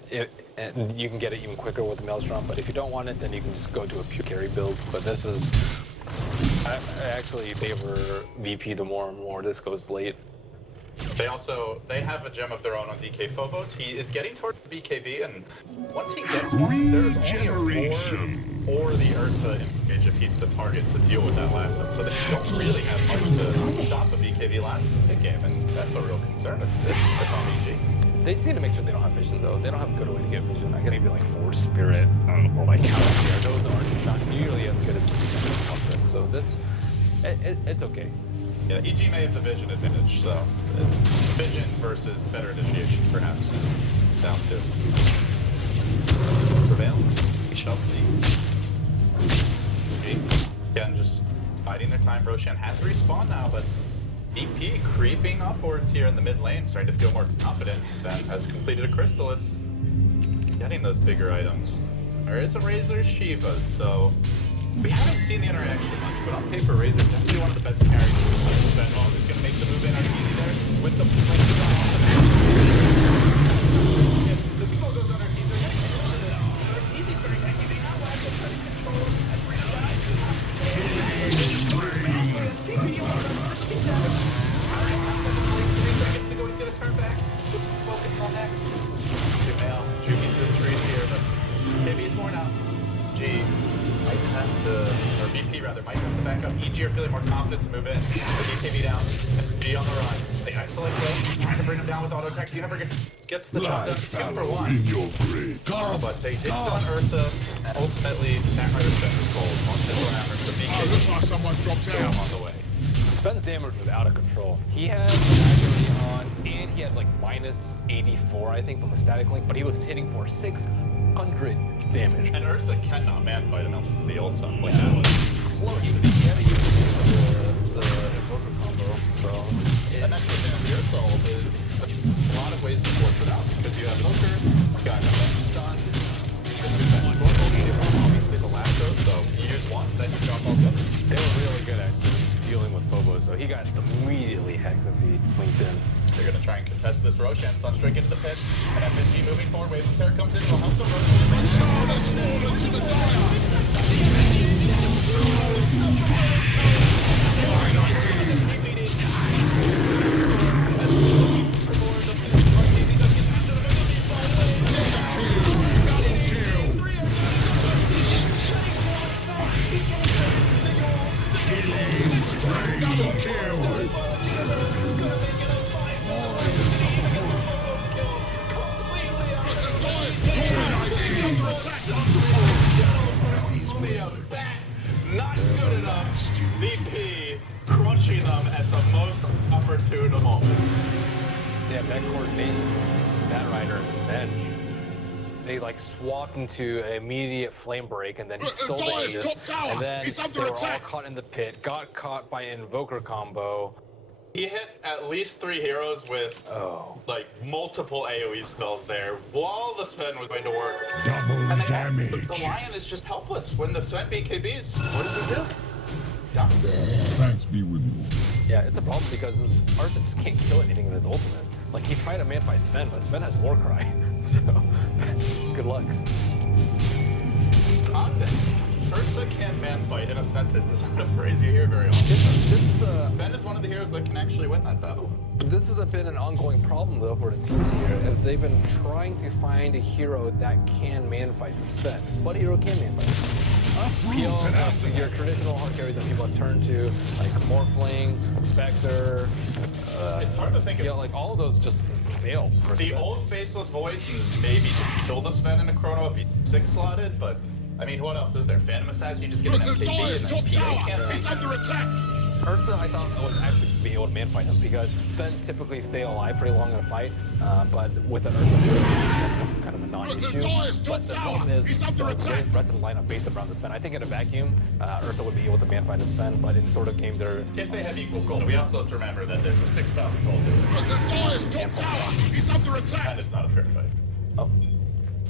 and you can get it even quicker with the Maelstrom, but if you don't want it, then you can just go to a pure carry build. But this is... I actually favor VP the more and more this goes late. They have a gem of their own on DK Phobos. He is getting towards BKB, and once he gets one, there's only a 4 or the Ursa engage if he's the target to deal with that lasso. So they don't really have much to stop the BKB last game, and that's a real concern if on EG. They just need to make sure they don't have vision, though. They don't have a good way to get vision. I guess maybe like Force Spirit or like Counter. Those aren't not nearly as good as the so that's it's okay. Yeah, EG may have the vision advantage, so vision versus better initiation perhaps is down to prevalence. We shall see. Again, just biding their time. Roshan has respawned now, but EP creeping upwards here in the mid lane, starting to feel more confident. Sven has completed a Crystallis, getting those bigger items. There is a Razor Shiva, so we haven't seen the interaction much, but on paper, Razor is definitely one of the best carries. Sven is going to make the move in on easy there with the the people goes on our team. Easy for easy now. He's gonna turn back. Focus on X. Mail. Juking through the trees here, but maybe he's worn out. G might have to, or VP rather, might have to back up. EG are feeling more confident to move in. The BKB down. G on the run. They isolate low, trying to bring him down with auto attacks. He never gets the job done. He's going for one. But they did stun Ursa, and ultimately, Samurai defense gold. Once they run after the BKB, looks like someone's dropped out on the way. Sven's damage was out of control. He had accuracy on, and he had like minus 84, I think, from a static link, but he was hitting for 600 damage. And Ursa cannot man fight him on the old sun. Like that was. Well, he had to use it for the Invoker combo, so. And that's the thing with your soul is a lot of ways to force it out because you have Invoker, you got stun, obviously the lasso, so you use one, then you drop all the others. They were really good at dealing with Phobos, so he got immediately Hex as he linked in. They're going to try and contest this Roshan. Sunstrike into the pit, and FSG moving forward. Wave of Terror comes in, will help the Roshan. VP crushing them at the most opportune of moments. Yeah, that coordination, that rider, and bench. They like swapped into an immediate flame break, and then he stole the Dyer's Aegis, top tower and then is under they were attack. all caught in the pit, got caught by an Invoker combo. He hit at least 3 heroes with like multiple AoE spells there while the Sven was going to work. Double And then damage. the Lion is just helpless when the Sven BKBs. What does he do? Yeah. Thanks be with you. Yeah, it's a problem because Arthur just can't kill anything in his ultimate. Like, he tried to man-fight Sven, but Sven has Warcry, so good luck. Ursa can't man-fight in a sentence. It's not a phrase you hear very often. Sven is one of the heroes that can actually win that battle. This has been an ongoing problem, though, for the teams here. They've been trying to find a hero that can man-fight the Sven. What hero can man-fight? PL, your traditional hard carries that people have turned to, like Morphling, Spectre. It's hard to think of. Yeah, like all of those just fail. For The Sven. old Faceless Void can maybe just kill the Sven in a chrono if he's 6-slotted, but I mean, what else is there? Phantom Assassin, you just get an The MKB Dyer's and top then tower is under attack. Ursa, I thought I would actually be able to man-fight him because Sven typically stay alive pretty long in a fight, but with the Ursa, that becomes kind of a non-issue. But the problem is the rest of the lineup based around the Sven. I think in a vacuum, Ursa would be able to man-fight the Sven, but in sort of game, they're... if they have equal gold, we also have to remember that there's a 6,000 gold difference. The Dyer's top tower is under attack. And it's not a fair fight. Oh.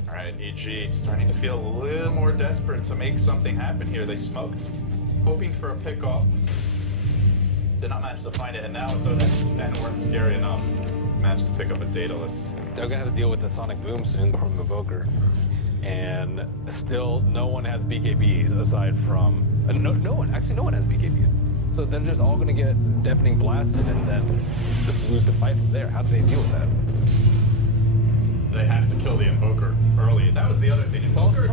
Alright, EG starting to feel a little more desperate to make something happen here. They smoked, hoping for a pick-off. Did not manage to find it, and now though that Fen weren't scary enough, managed to pick up a Daedalus. They're gonna have to deal with the Sonic Boom soon from Evoker. And still, no one has BKBs aside from... no one has BKBs. So they're just all gonna get Deafening Blasted and then just lose the fight from there. How do they deal with that? They have to kill the Invoker early. That was the other thing. Invoker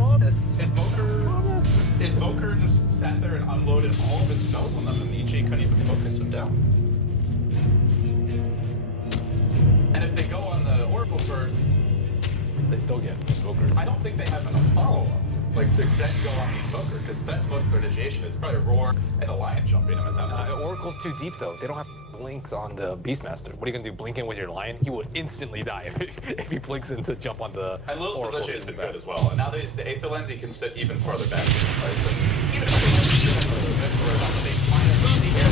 just sat there and unloaded all of his spells on them, and EG couldn't even focus him down. And if they go on the Oracle first, They still get Invoker. I don't think they have enough follow-up, like to then go on the Invoker, because that's most of their initiation. It's probably Roar and a Lion jumping him at that point. Oracle's too deep though. They don't have blinks on the Beastmaster. What are you gonna do? Blink in with your Lion? He would instantly die if he blinks in to jump on the And Lil's Oracle. position has been good as well. And now they use the Aether Lens, he can sit even farther back. Right? So even if they want to sit a little bit for about the same line of the air.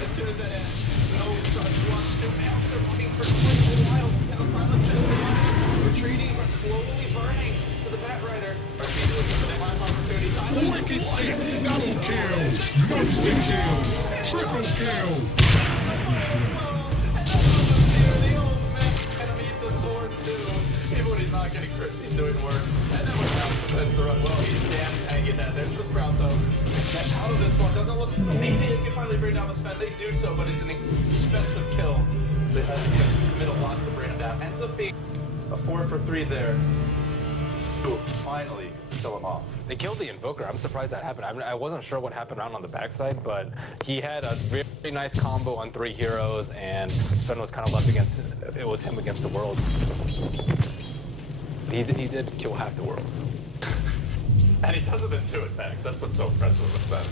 As soon as that ends, no such wants to bounce. They're looking for quite a while. And the silence is retreating, but slowly burning to the Bat Rider. Are we looking for that last opportunity? Wicked sick. Double kill. Monster kill. Triple kill. The old man enemy the sword too. Even when he's not getting crits, he's doing work. And then when Bounce decides to run, well, he's damn hanging that. There's the Sprout though. And out of this one doesn't look. Maybe they can finally bring down the Sven. They do so, but it's an expensive kill. So they have to commit a lot to bring him down. Ends up being a 4 for 3 there. To finally kill him off. They killed the Invoker. I'm surprised that happened. I wasn't sure what happened around on the backside, but he had a very nice combo on 3 heroes, and Sven was kind of left against. It was him against the world. He did kill half the world. And he does it in 2 attacks. That's what's so impressive with that.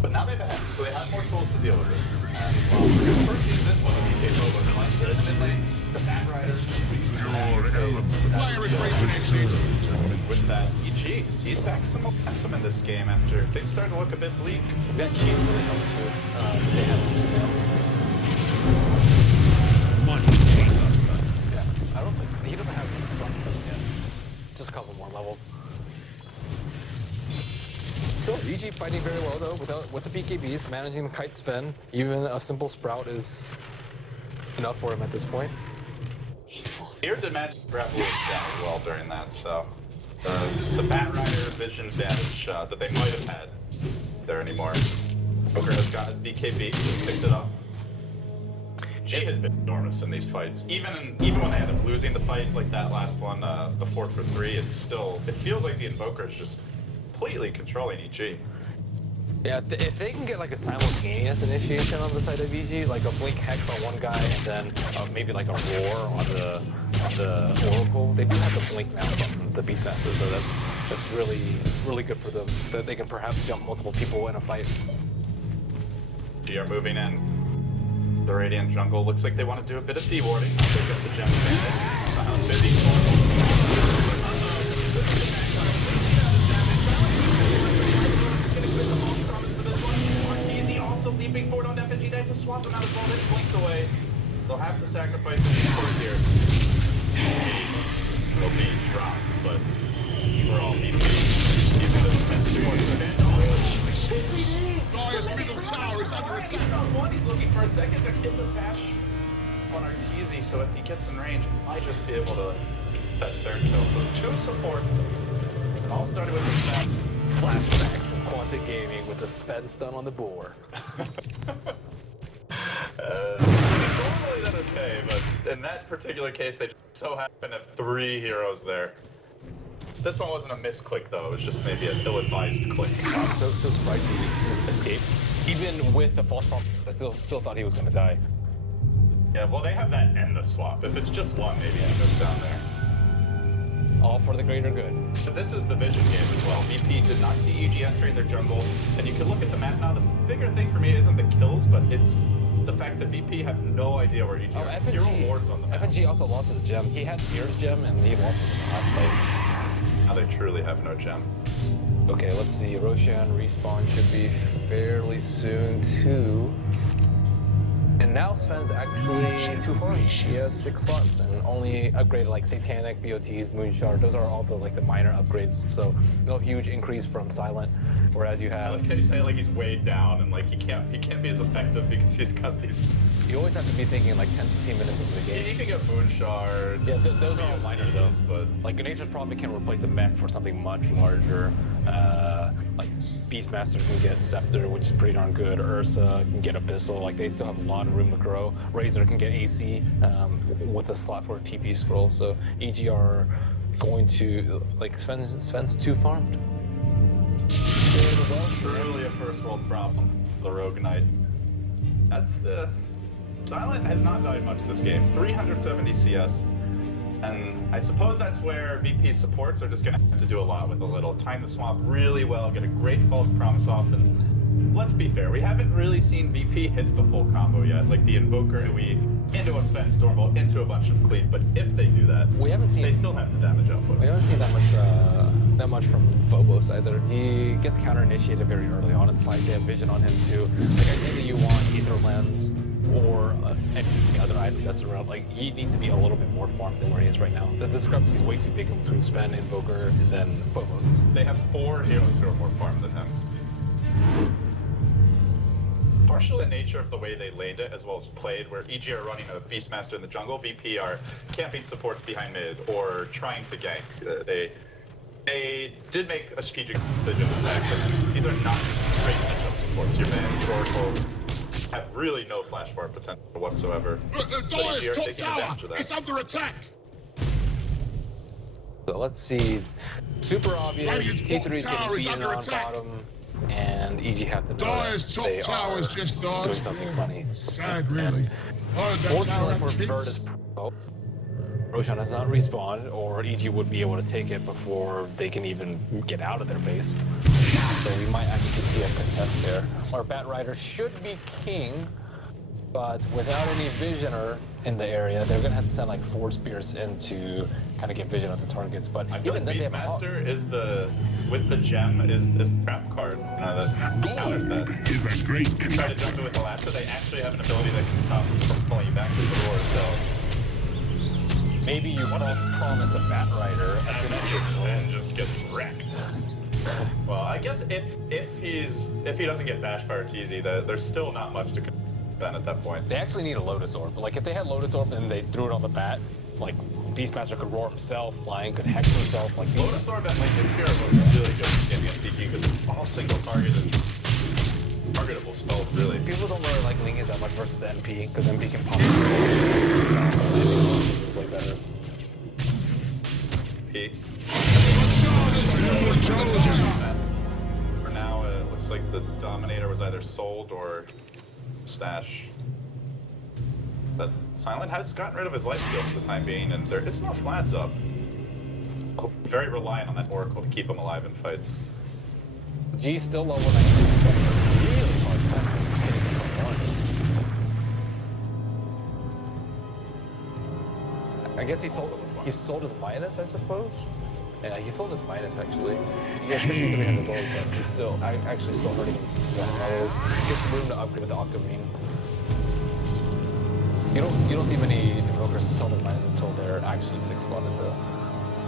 But now they've had, so they have more tools to deal with it. And well, we're going to first use this one, the DK Bobo. The Lion Spirit mid lane, the Bat Rider. Player is ready for next hit. With that, EG sees back some momentum in this game after things started to look a bit bleak. That cheat really helps too. They have Money changes. yeah, I don't think he doesn't have something yet. Just a couple more levels. So EG fighting very well though, with the BKBs, managing the kite Sven. Even a simple Sprout is enough for him at this point. Here the magic grab was down as well during that, so the Bat Rider vision advantage that they might have had there anymore. Poker has got his BKB, just picked it up. G has been enormous in these fights. Even when they end up losing the fight, like that last one, the 4 for 3, it feels like the Invoker is just completely controlling EG. Yeah, if they can get like a simultaneous initiation on the side of EG, like a blink hex on one guy and then maybe like a roar on the Oracle, they do have the blink now from the Beastmaster, so that's really good for them. That they can perhaps jump multiple people in a fight. We are moving in. The Radiant jungle looks like they want to do a bit of dewarding. I'll pick up the gem bandit. Silent busy. Leaping forward on FNG Knight to swap him out as well, then he blinks away. They'll have to sacrifice the support here. He'll be dropped, but we're all being using those defense towards the man. Dire's middle tower is under attack. He's looking for a second. There is a bash on Arteezy, so if he gets in range, he might just be able to get that third kill. So 2 supports. All started with the snap. Flashbacks from Quantic Gaming with the Sven stun on the board. Normally that's okay, but in that particular case, they so happen to have 3 heroes there. This one wasn't a misclick though, it was just maybe an ill-advised click. So surprised he escaped. Even with the false prompt, I still thought he was gonna die. Yeah, well they have that and the swap. If it's just one, maybe he goes down there. All for the greater good. But this is the vision game as well. VP did not see EG entering their jungle, and you can look at the map now. The bigger thing for me isn't the kills, but it's the fact that VP have no idea where EG is. 0 wards on the map. FNG also lost his gem. He had Fear's gem, and he lost it in the last fight. Now they truly have no gem. Okay, let's see. Roshan respawn should be fairly soon too. And now Sven's actually too far. He has 6 slots and only upgraded like Satanic, BOTs, Moonshard. Those are all the like the minor upgrades. So no huge increase from Silent. Whereas you have. Can you say like he's weighed down and like he can't be as effective because he's got these. You always have to be thinking like 10-15 minutes into the game. You can get Moonshard. Yeah, those are all minor though. But like Nature's probably can replace a mech for something much larger. Like Beastmaster can get Scepter, which is pretty darn good. Ursa can get Abyssal. Like they still have a lot of room to grow. Razor can get AC with a slot for a TP scroll. So EG are going to like Sven's too farmed. Truly a first world problem. The Rogue Knight. That's the Silent has not died much this game. 370 CS. And I suppose that's where VP supports are just going to have to do a lot with a little. Time the swap really well, get a great false promise off, and let's be fair, we haven't really seen VP hit the full combo yet. Like the Invoker, we into a Sven Stormbolt, into a bunch of Cleave, but if they do that, we haven't seen. They still have the damage output. We haven't seen that much from Phobos either. He gets counter-initiated very early on in the fight. They have vision on him too. Like ideally you want Ether Lens or any other item that's around. Like he needs to be a little bit more farmed than where he is right now. The discrepancy is way too big between Sven, Invoker, and then Phobos. They have 4 heroes who are more farmed than him. Partially the nature of the way they laid it as well as played, where EG are running a Beastmaster in the jungle, VP are camping supports behind mid or trying to gank. They did make a strategic decision to sack them. These are not great matchup supports. Your man, Oracle, have really no flash bar potential whatsoever. Dire's top tower is under attack. So let's see. Super obvious. Radiant's T3 is bottom tower getting is beaten under on attack. bottom, and EG have to know Dire's that top they tower is are just doing died. something funny. Sad, really. Heard that tower Fortunately for had Virtus kids. Pro, Roshan has not respawned, or EG would be able to take it before they can even get out of their base. So we might actually see a contest there. Our Bat Rider should be king, but without any Visioner in the area, they're gonna have to send like 4 spears in to kind of get vision of the targets. But I feel even like then, they have a Beastmaster is with the gem is this trap card that counters that. Is a great You try to jump it with Elastia, they actually have an ability that can stop them from pulling you back to the door, so. maybe you false promise a Bat Rider And just gets wrecked. Well, I guess if he doesn't get bashed by Arteezy, there's still not much to contend at that point. They actually need a Lotus Orb. Like, if they had Lotus Orb and they threw it on the bat, like, Beastmaster could roar himself, Lion could hex himself, like... Lotus Orb at Link is here, but it's really good against TQ because it's all single targeted. Targetable spells, really. People don't really like Link that much versus the MP, because MP can pop way better. For now, it looks like the Dominator was either sold or stashed. But Silent has gotten rid of his life steal for the time being, and there is no flats up. Very reliant on that Oracle to keep him alive in fights. G still level 19. Really hard time. I guess he sold his minus, I suppose. Yeah, he sold his minus actually. He has $6,300, but he's still actually still hurting him. Gets room to upgrade with the Octarine. You don't see many invokers sell their minus until they're actually 6 slotted though.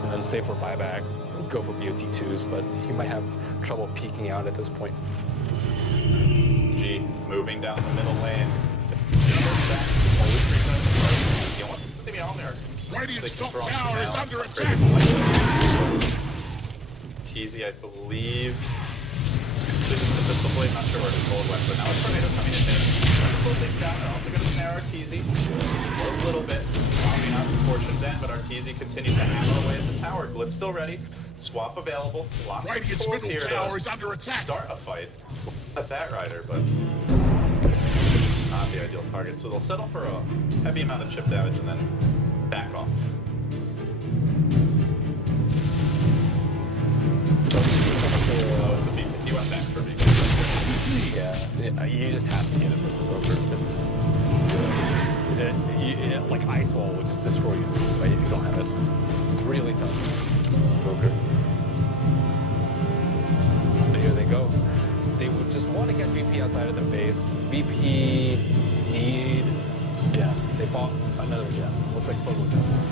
And then say for buyback, go for BO2s, but he might have trouble peeking out at this point. G moving down the middle lane. Radiant's top tower is under attack! TZ, I believe, is completed the pistol blade. Not sure where his gold went, but now it's Tornado coming in there. Slow things down. They're also going to snare Arteezy a little bit. Probably not the Fortune's End, but Arteezy continues to hammer away at the tower. Blitz still ready. Swap available. Lots Radiant's of tools middle here tower to is under attack. start a fight. At that rider, but it's just not the ideal target. So they'll settle for a heavy amount of chip damage and then back off. He went back for me. Yeah, you just have to get it for Broker. It's like Ice Wall would just destroy you, right? If you don't have it, it's really tough. Broker. But here they go. They would just want to get BP outside of the base. BP need gem. They bought another gem. Looks like Fogo has one.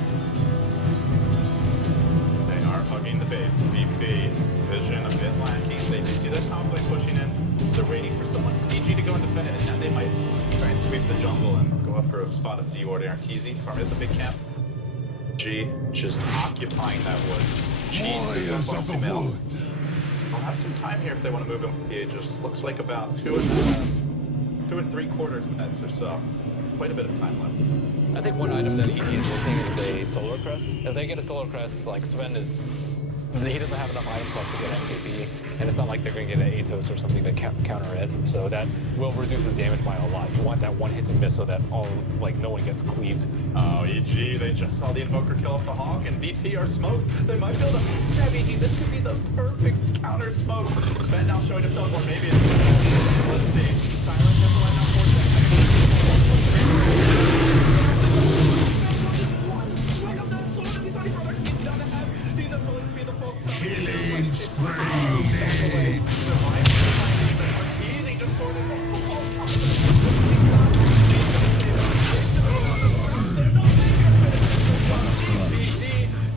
They are hugging the base. BP vision a bit lacking. They do see that top lane pushing in. They're waiting for someone PG to go and defend it, and now they might try and sweep the jungle and go up for a spot of D-Ward and Arteezy from at the big camp. G just occupying that woods. Warriors of the wood. They'll have some time here if they want to move him. It just looks like about 2 3/4 minutes or so. Quite a bit of time left. I think one item that he is missing is a Solar Crest. If they get a Solar Crest, like Sven is, he doesn't have enough item slots to get MKB, and it's not like they're going to get an Atos or something to counter it. So that will reduce his damage by a lot. You want that one hit to miss so that no one gets cleaved. Oh, EG, they just saw the Invoker kill off the Hawk, and BP are smoked. They might be able to stab EG. This could be the perfect counter smoke. Sven now showing himself, or maybe it's... Let's see. Silent just line up 4 seconds. Killing spree!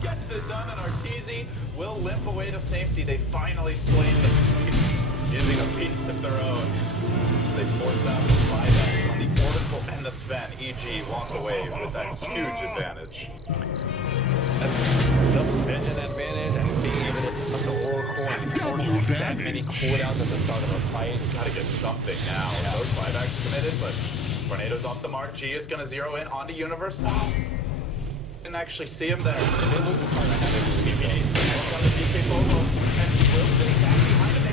Gets it done, and Arteezy will limp away to safety. They finally slain the using a beast of their own. They force out the buyback on the Oracle and the Sven. EG walks away with that huge advantage. That's still vision advantage and being able to put the Oracle and force that many cooldowns at the start of a fight. Gotta get something now. Yeah. Those buybacks committed, but Tornado's off the mark. G is gonna zero in onto Universe. Didn't actually see him there. They lose this fight right now. On the DK Fogo, and Will sitting back behind him.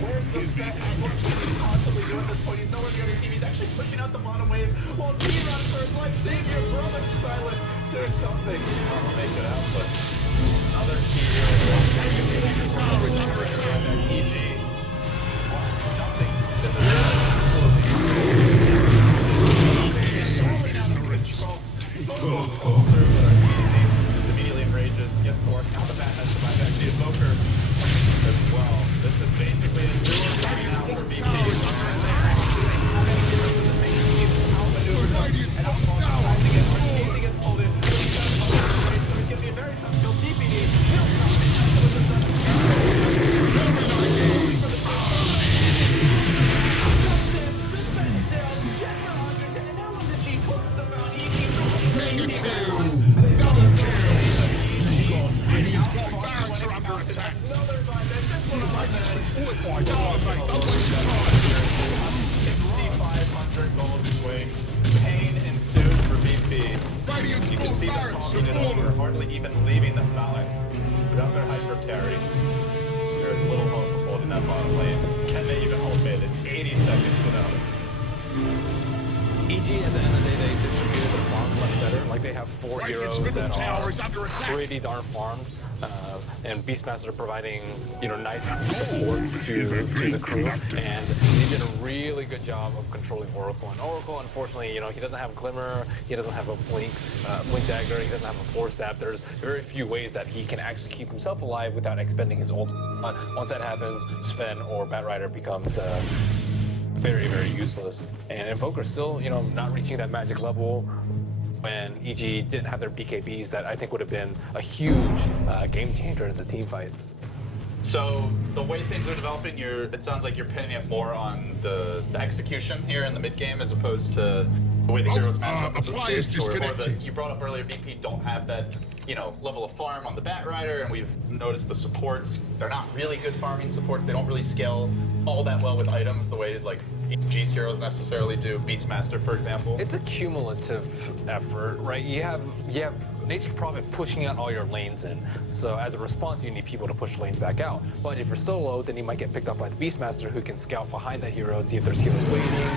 Where's the spec? What's he constantly doing at this point? He's nowhere near the team. He's actually pushing out the bottom wave while G runs for his life. Save your brother, Silent. There's something. I'll make it out, but another key here. EG. Nothing. even leaving the Mallet. Without their hyper carry, there's little hope of holding that bottom lane. Can they even hold mid? It's 80 seconds without it. EG at the end of the day, they distributed the farm much better. Like they have 4 heroes middle that tower are is under attack. pretty darn farmed, and Beastmaster providing nice support to the crew, and he did a really good job of controlling Oracle. And Oracle, unfortunately, he doesn't have Glimmer, he doesn't have a blink dagger, he doesn't have a Force Staff. There's very few ways that he can actually keep himself alive without expending his ult. But once that happens, Sven or Batrider becomes very, very useless. And Invoker's still, not reaching that magic level when EG didn't have their BKBs that I think would have been a huge game changer in the team fights. So the way things are developing, it sounds like you're pinning it more on the execution here in the mid game as opposed to the way the heroes match up. Apply is disconnected. You brought up earlier, BP don't have that, level of farm on the Batrider, and we've noticed the supports. They're not really good farming supports. They don't really scale all that well with items the way like EG's heroes necessarily do. Beastmaster, for example. It's a cumulative effort, right? You have Nature's Prophet pushing out all your lanes in. So as a response, you need people to push lanes back out. But if you're solo, then you might get picked up by the Beastmaster, who can scout behind that hero, see if there's heroes waiting.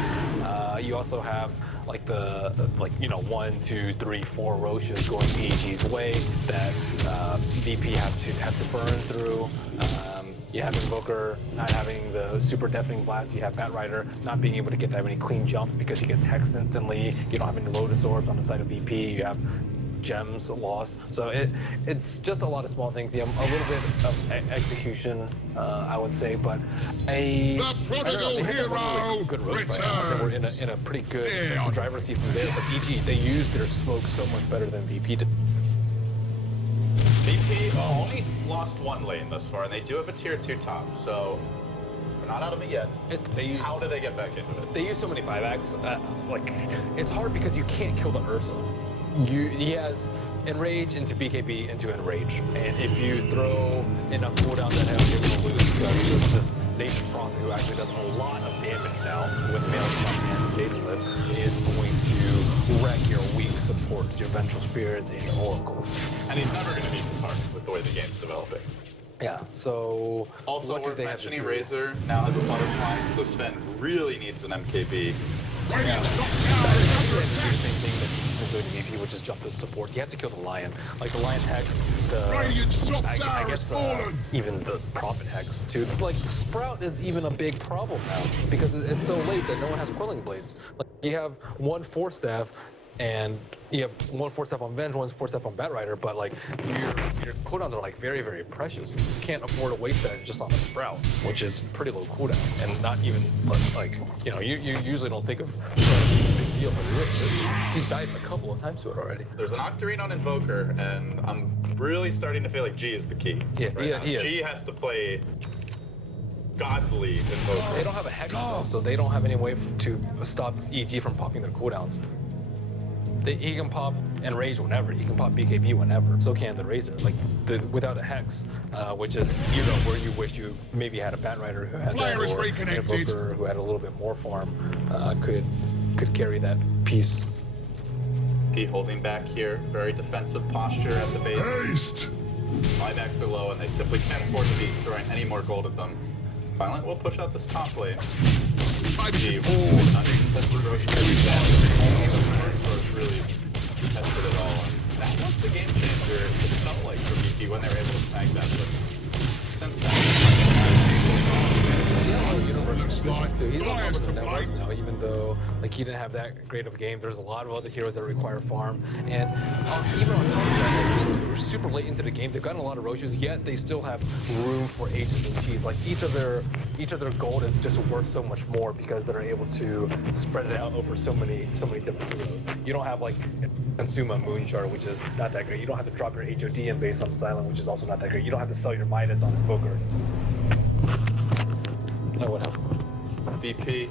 You also have like 1, 2, 3, 4 Roches going EG's way that VP have to burn through. You have Invoker not having the super deafening blast. You have Batrider not being able to get that many clean jumps because he gets hexed instantly. You don't have any Lotus Orbs on the side of VP. You have gems lost. So it's just a lot of small things. A little bit of execution, I would say, but the prodigal hero good returns. They were in a pretty good Yeah. driver's seat from there. But EG, they used their smoke so much better than VP did. VP only lost 1 lane thus far, and they do have a tier 2 top, so we're not out of it yet. How do they get back into it? They use so many buybacks. It's hard because you can't kill the Ursa. He has Enrage into BKB into Enrage, and if you throw enough cooldowns that heavy, you're going to lose. So there's this Nature's Prophet who actually does a lot of damage now with Maelstrom and Daedalus is going to wreck your weak supports, your Vengeful Spirits, and your Oracles. And he's never going to be part with the way the game's developing. Yeah, so... Also worth mentioning, Razor now has a butterfly, so Sven really needs an MKB. Radiant's top tower is under attack. Same thing that he's doing to VP, which is jump the support. You have to kill the Lion. Like the Lion Hex, Radiant's top I tower guess has fallen. even the Prophet Hex too. Like the Sprout is even a big problem now because it's so late that no one has Quelling Blades. Like you have 1 Force Staff, and you have 1 Force Staff on Venge, 1 Force Staff on Batrider, but like your cooldowns are like very, very precious. You can't afford to waste that just on a Sprout, which is pretty low cooldown, and not even like you usually don't think of big deal, but he's died a couple of times to it already. There's an Octarine on Invoker, and I'm really starting to feel like G is the key. Yeah, he is. G has to play godly Invoker. They don't have a Hex though, so they don't have any way to stop EG from popping their cooldowns. He can pop Enrage whenever. He can pop BKB whenever. So can the Razor. Like without a Hex, which is where you wish you maybe had a Batrider who had Player that, is or an reconnected. Invoker who had a little bit more farm, could carry that piece. P holding back here, very defensive posture at the base. Haste. Buybacks are low, and they simply can't afford to be throwing any more gold at them. Violent will push out this top lane. G really tested it all. That was the game changer. It felt like for BP when they were able to snag that. But since then, too. He's on top of the network now, even though he didn't have that great of a game. There's a lot of other heroes that require farm, and even on top of that, it's super late into the game. They've gotten a lot of Roches, yet they still have room for H's and G's. Like each of their gold is just worth so much more because they're able to spread it out over so many different heroes. You don't have consume a Moonshard, which is not that great. You don't have to drop your HODM based on Silent, which is also not that great. You don't have to sell your Midas on Invoker. That would help. BP.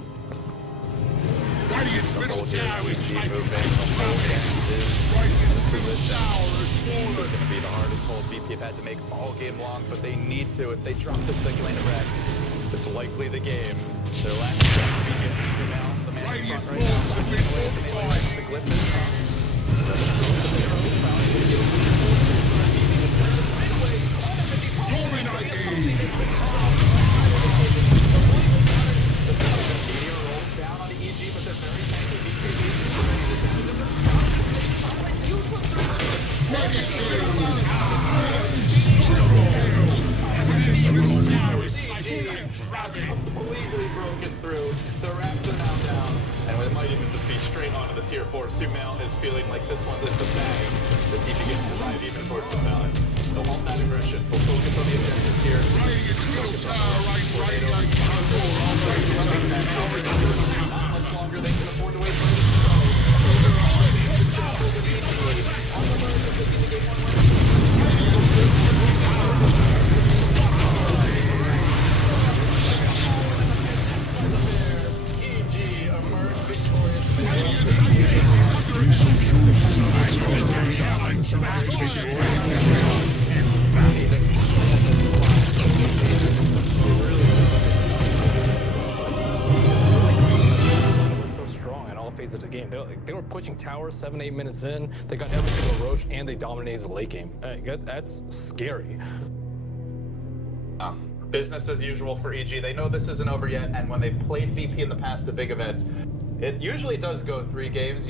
Radiant's middle tower is taken. Radiant's middle tower is fallen. It's going to be the hardest hold BP have had to make all game long, but they need to. If they drop this second lane of Rex, it's likely the game. Their last chance begins. So now the man in front right now. The Glyph is up. Completely broken through. The racks are now down, and it might even just be straight onto the tier 4. Sumail is feeling like this one's in the bag as he begins to dive even towards the balance. They'll hold that aggression. We'll focus on the objectives here. Not much longer they can afford to wait for this. Of the game. They were pushing towers 7-8 minutes in. They got every single Roche and they dominated the late game. That's scary. Business as usual for EG. They know this isn't over yet, and when they played VP in the past at big events, it usually does go 3 games.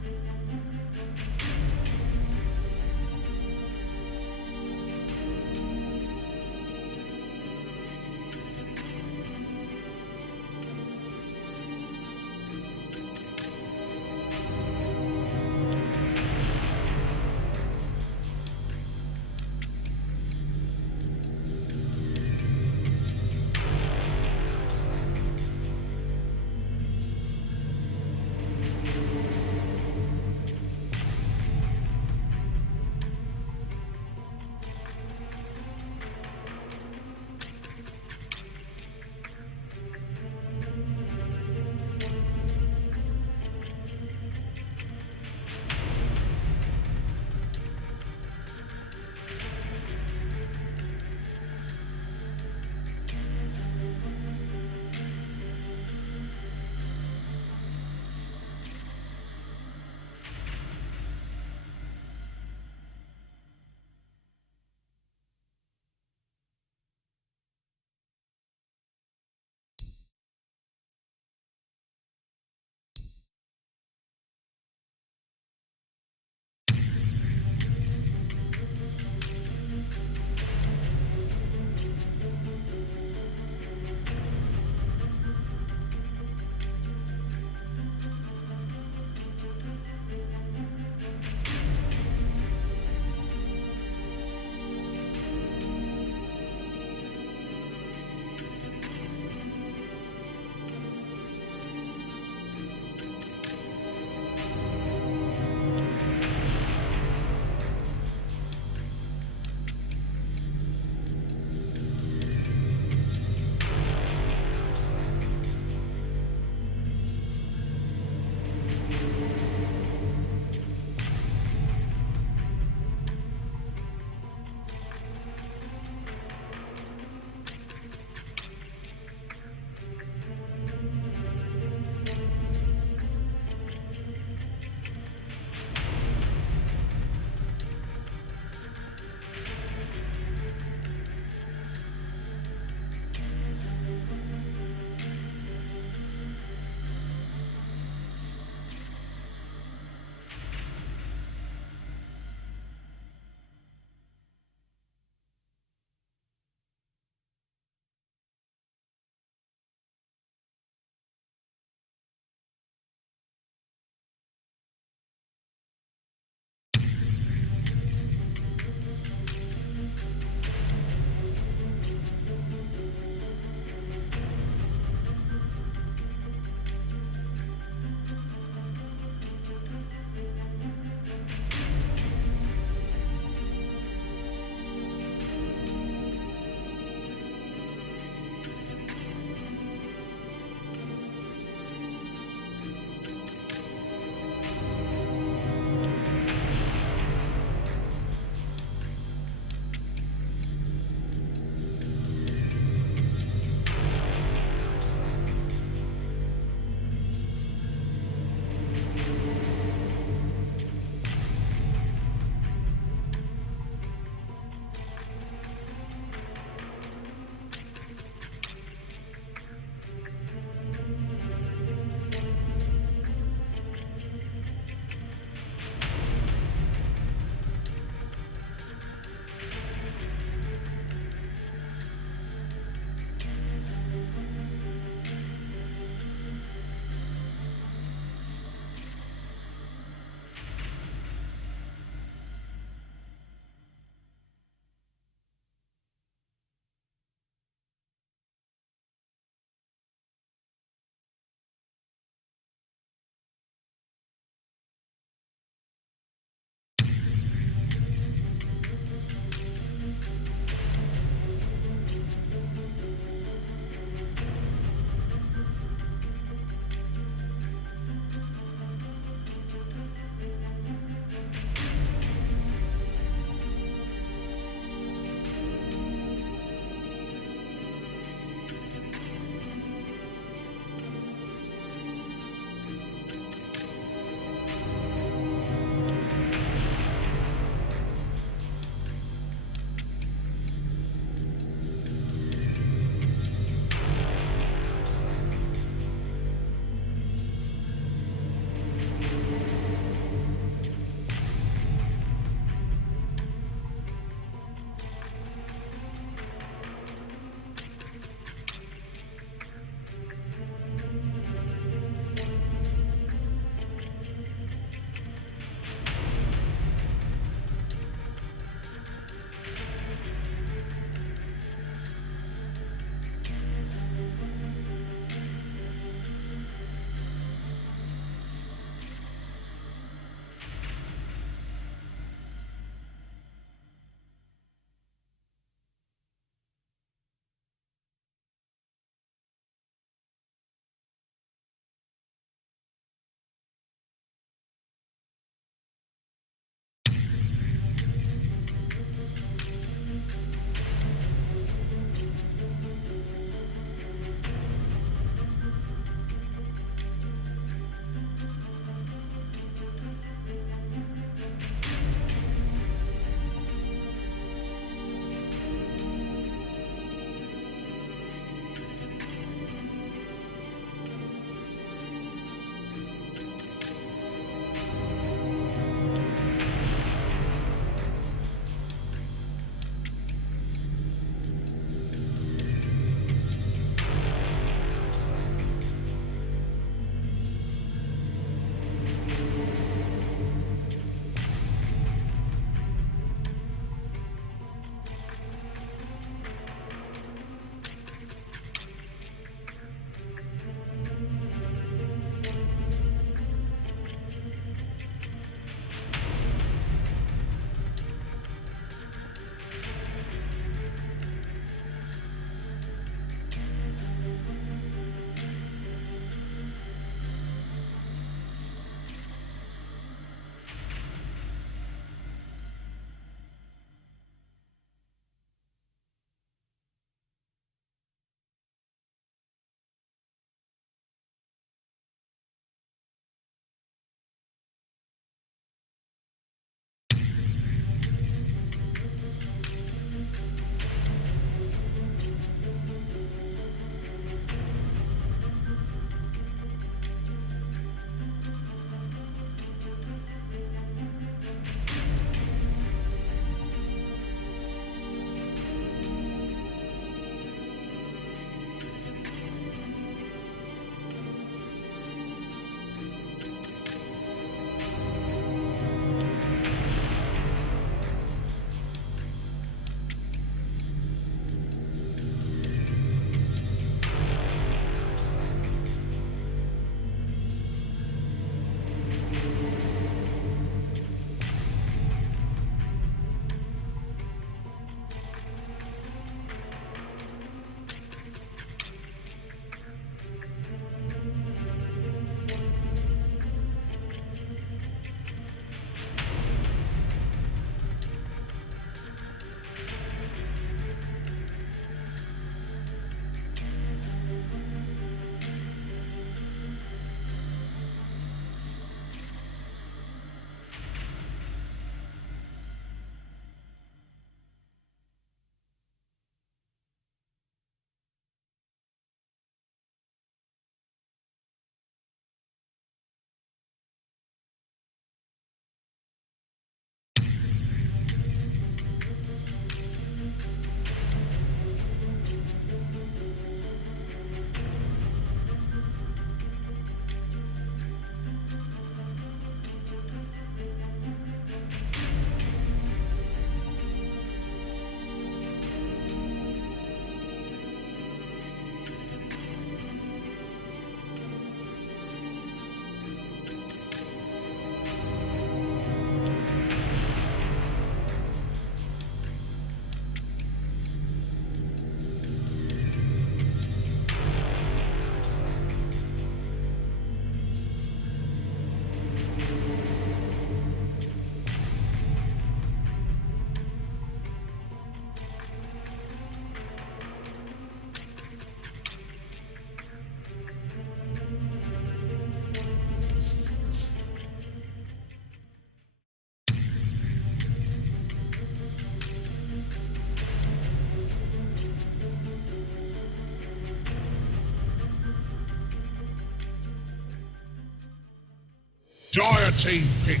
Dire team pick.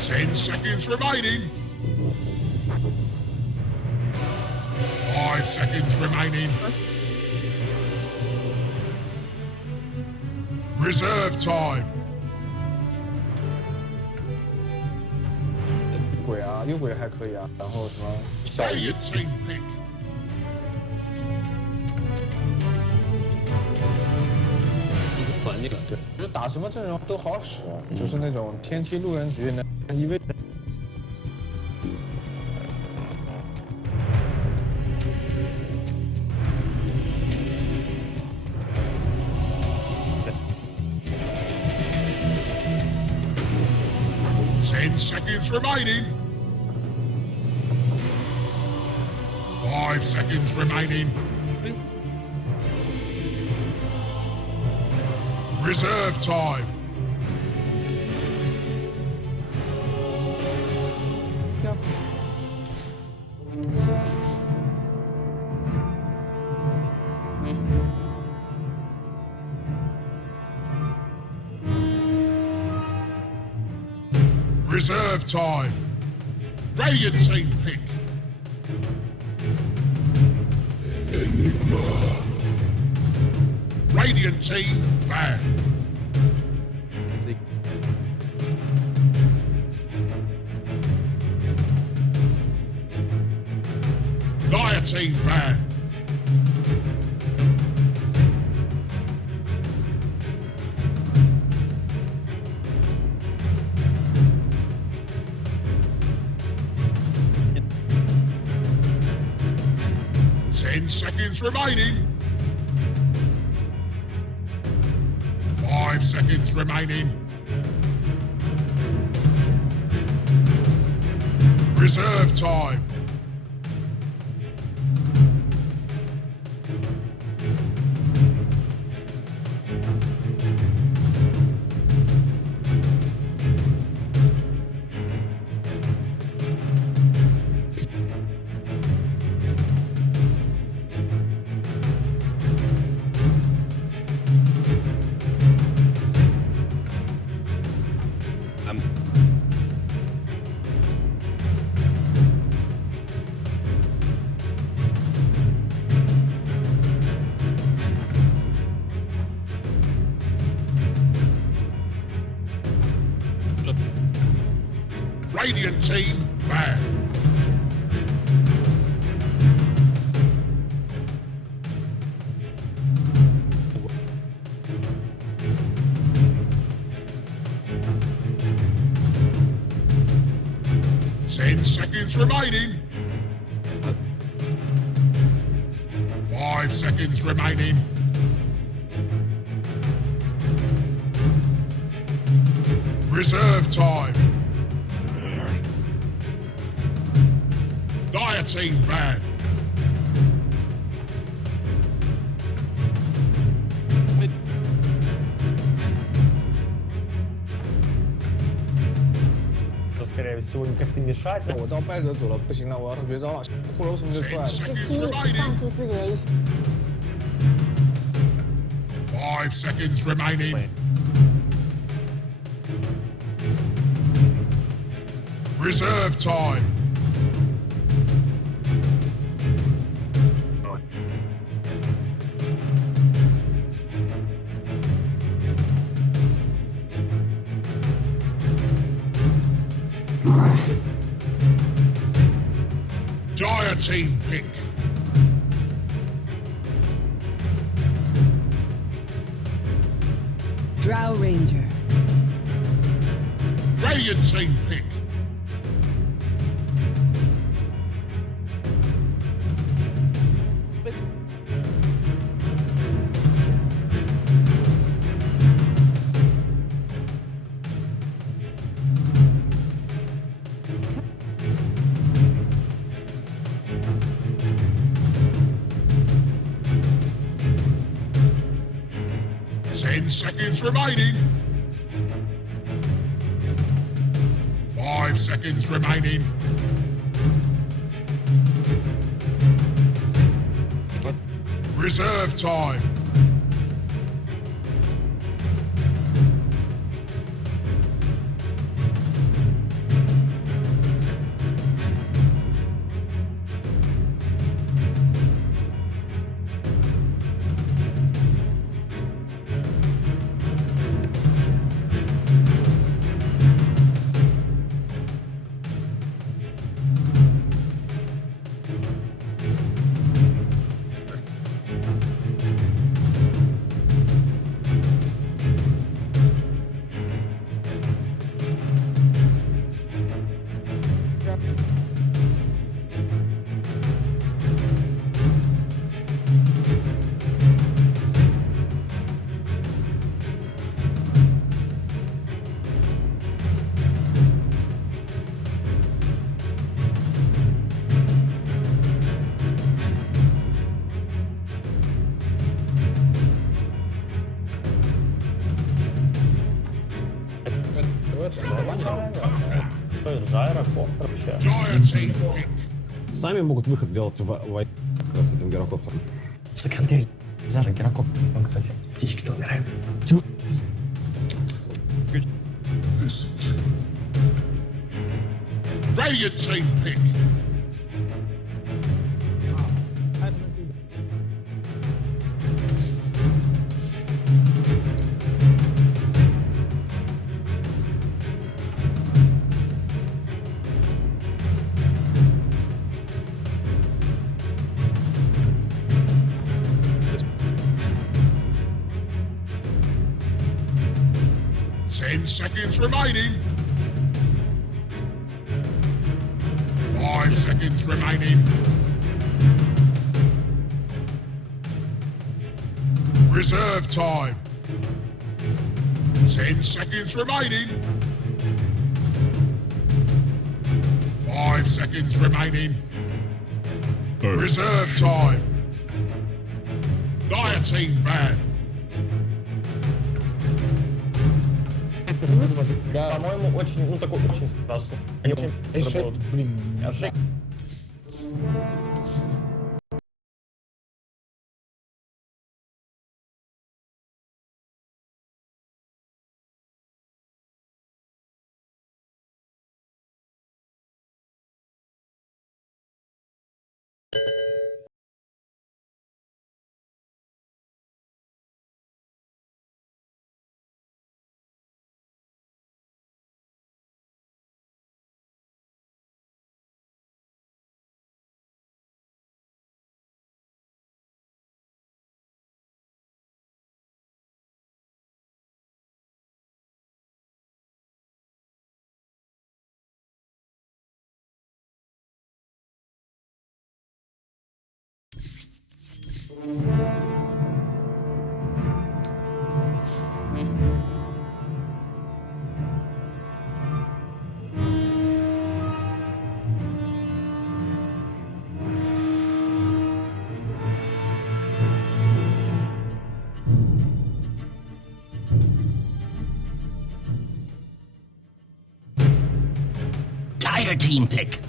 Ten seconds remaining. 5 seconds remaining. Reserve time. 鬼啊，右鬼还可以啊，然后什么小 Radiant team pick. 对，就是打什么阵容都好使，就是那种天梯路人局能一位。10 seconds remaining. 5 seconds remaining. Reserve time. 'Reserve time. Radiant team pick. Enigma. Radiant team ban. Dire team ban. Ten seconds remaining. 5 seconds remaining. Reserve time. Radiant team ban. Ten seconds remaining. 5 seconds remaining. Reserve time. Dire team ban. Скорее всего, никак не мешать. 我到败者组了，不行了，我要上绝招了，骷髅什么就出来 10 了。seconds remaining. 自己的意识。 5 seconds remaining. Reserve time. Dire team pick. Drow Ranger. Radiant team pick. 10 seconds remaining. 5 seconds remaining. Reserve time. Жайрокоптер вообще. Сами могут выход делать в с этим гирокоптером. Секунды. Зара гирокоптер, кстати. Птички-то умирают. Visage. Radiant team pick. Ten seconds remaining. 5 seconds remaining. Reserve time. 10 seconds remaining. 5 seconds remaining. Reserve time. Dire team ban. По-моему, очень, такой очень страшный. Они очень работают. Dire team pick.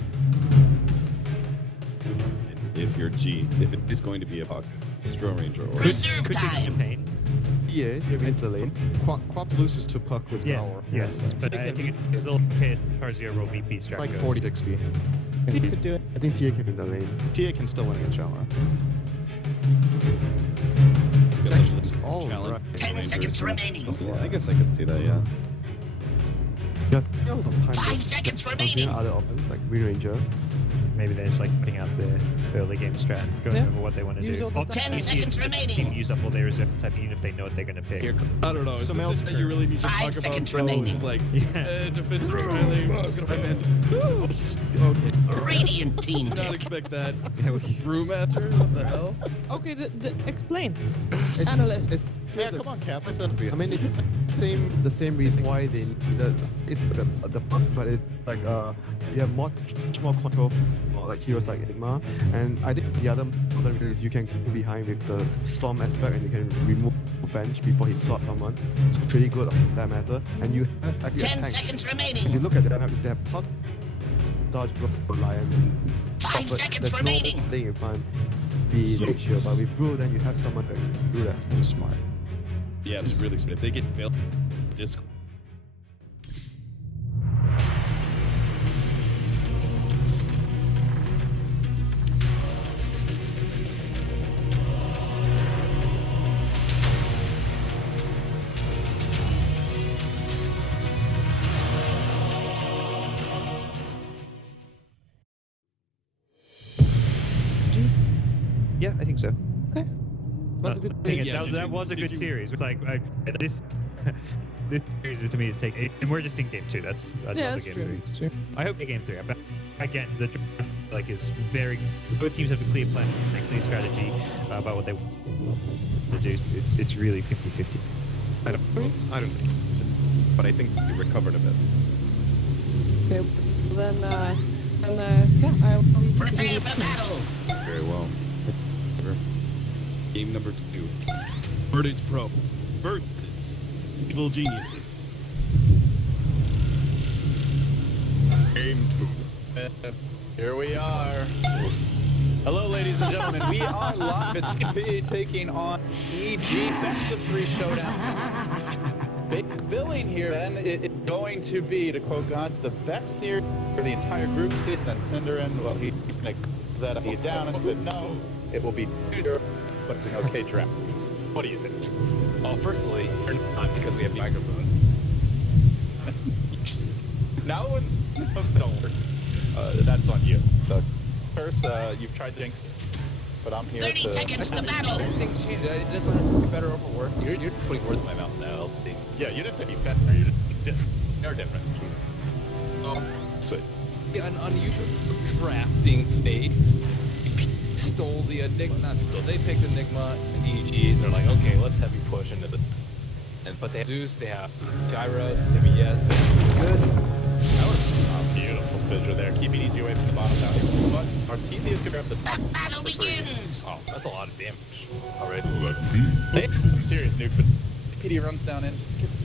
If you're G, if it is going to be a Puck, Stro Ranger or Reserve time. Yeah, it means the lane. Quap loses to Puck with power. Yes, but I think it's still okay as far as the overall VP strat Like goes. 40-60. I think TA can win the lane. TA can still win against Shower. It's actually all challenge. right. 10 seconds remaining. Yeah, I guess I could see that. Yeah. Yeah, time 5 seconds remaining. other options like Green Ranger. Maybe they're just like putting out the early game strat, going over what they want to Use do. all the time. 10 seconds remaining. Use up all their reserve time, even if they know what they're going to pick. I don't know. So So Mel's that you really need to 5 talk about seconds Stro remaining. is like Yeah. defensive styling. Okay. Radiant team Did not pick. expect that. Brewmaster? What the hell? Okay, explain. Analyst. Yeah, come on, Cap. I said it. I mean, it's the same reason why it's the but it's like you have much more control for like heroes like Enigma, and I think the other reason is you can go behind with the storm aspect and you can remove bench before he slots someone. It's pretty good on that matter, and you have actually 10 a tank. seconds If remaining. you look at that, they have pot, dodge, block, lion. 5 seconds there's remaining. no thing you can't be the shield, but with Brew, then you have someone that can do that. That's smart. Yeah, it's really smart. If they get built, just Yeah, I think so. Okay. Was a good thing is, Yeah, that was a did good you- series. It's like this this series to me is taking, and we're just in game 2. That's Yeah, also that's game true. 3. That's true. I hope game 3. But again, the like is very. Both teams have a clear plan, a clear strategy about what they want to do. It's really 50-50. I don't think, but I think we recovered a bit. Okay. Then yeah, I will leave you to Prepare do for battle. very well. Game number 2. Virtus Pro versus Evil Geniuses. Game 2. Here we are. Hello, ladies and gentlemen. We are live at TP taking on EG Best of 3 Showdown. Big billing here, then. It's going to be, to quote Gods, the best series for the entire group stage. Then Cinderin, well, he's going to that up down and said, no, it will be 2-0, but it's an okay draft. What do you think? Well, firstly, you're not because we have the microphone. Now, don't worry. That's on you. So, first, you've tried Jinx, but I'm here 30 to... seconds to battle. Things change. It doesn't have to be better or for worse. You're putting words in my mouth now. Yeah, you didn't say be better, you didn't be different. You're different. So, An unusual drafting phase. Stole the Enigma, not stole. They picked Enigma and EG. They're like, okay, let's have you push into this. But they have Zeus, they have Gyra, they have ES, they're good. that was a beautiful fissure there, keeping EG away from the bottom down here. But Artesia is going to grab the top. The battle begins. Oh, that's a lot of damage already. Takes some serious nuke, but PD runs down in, just gets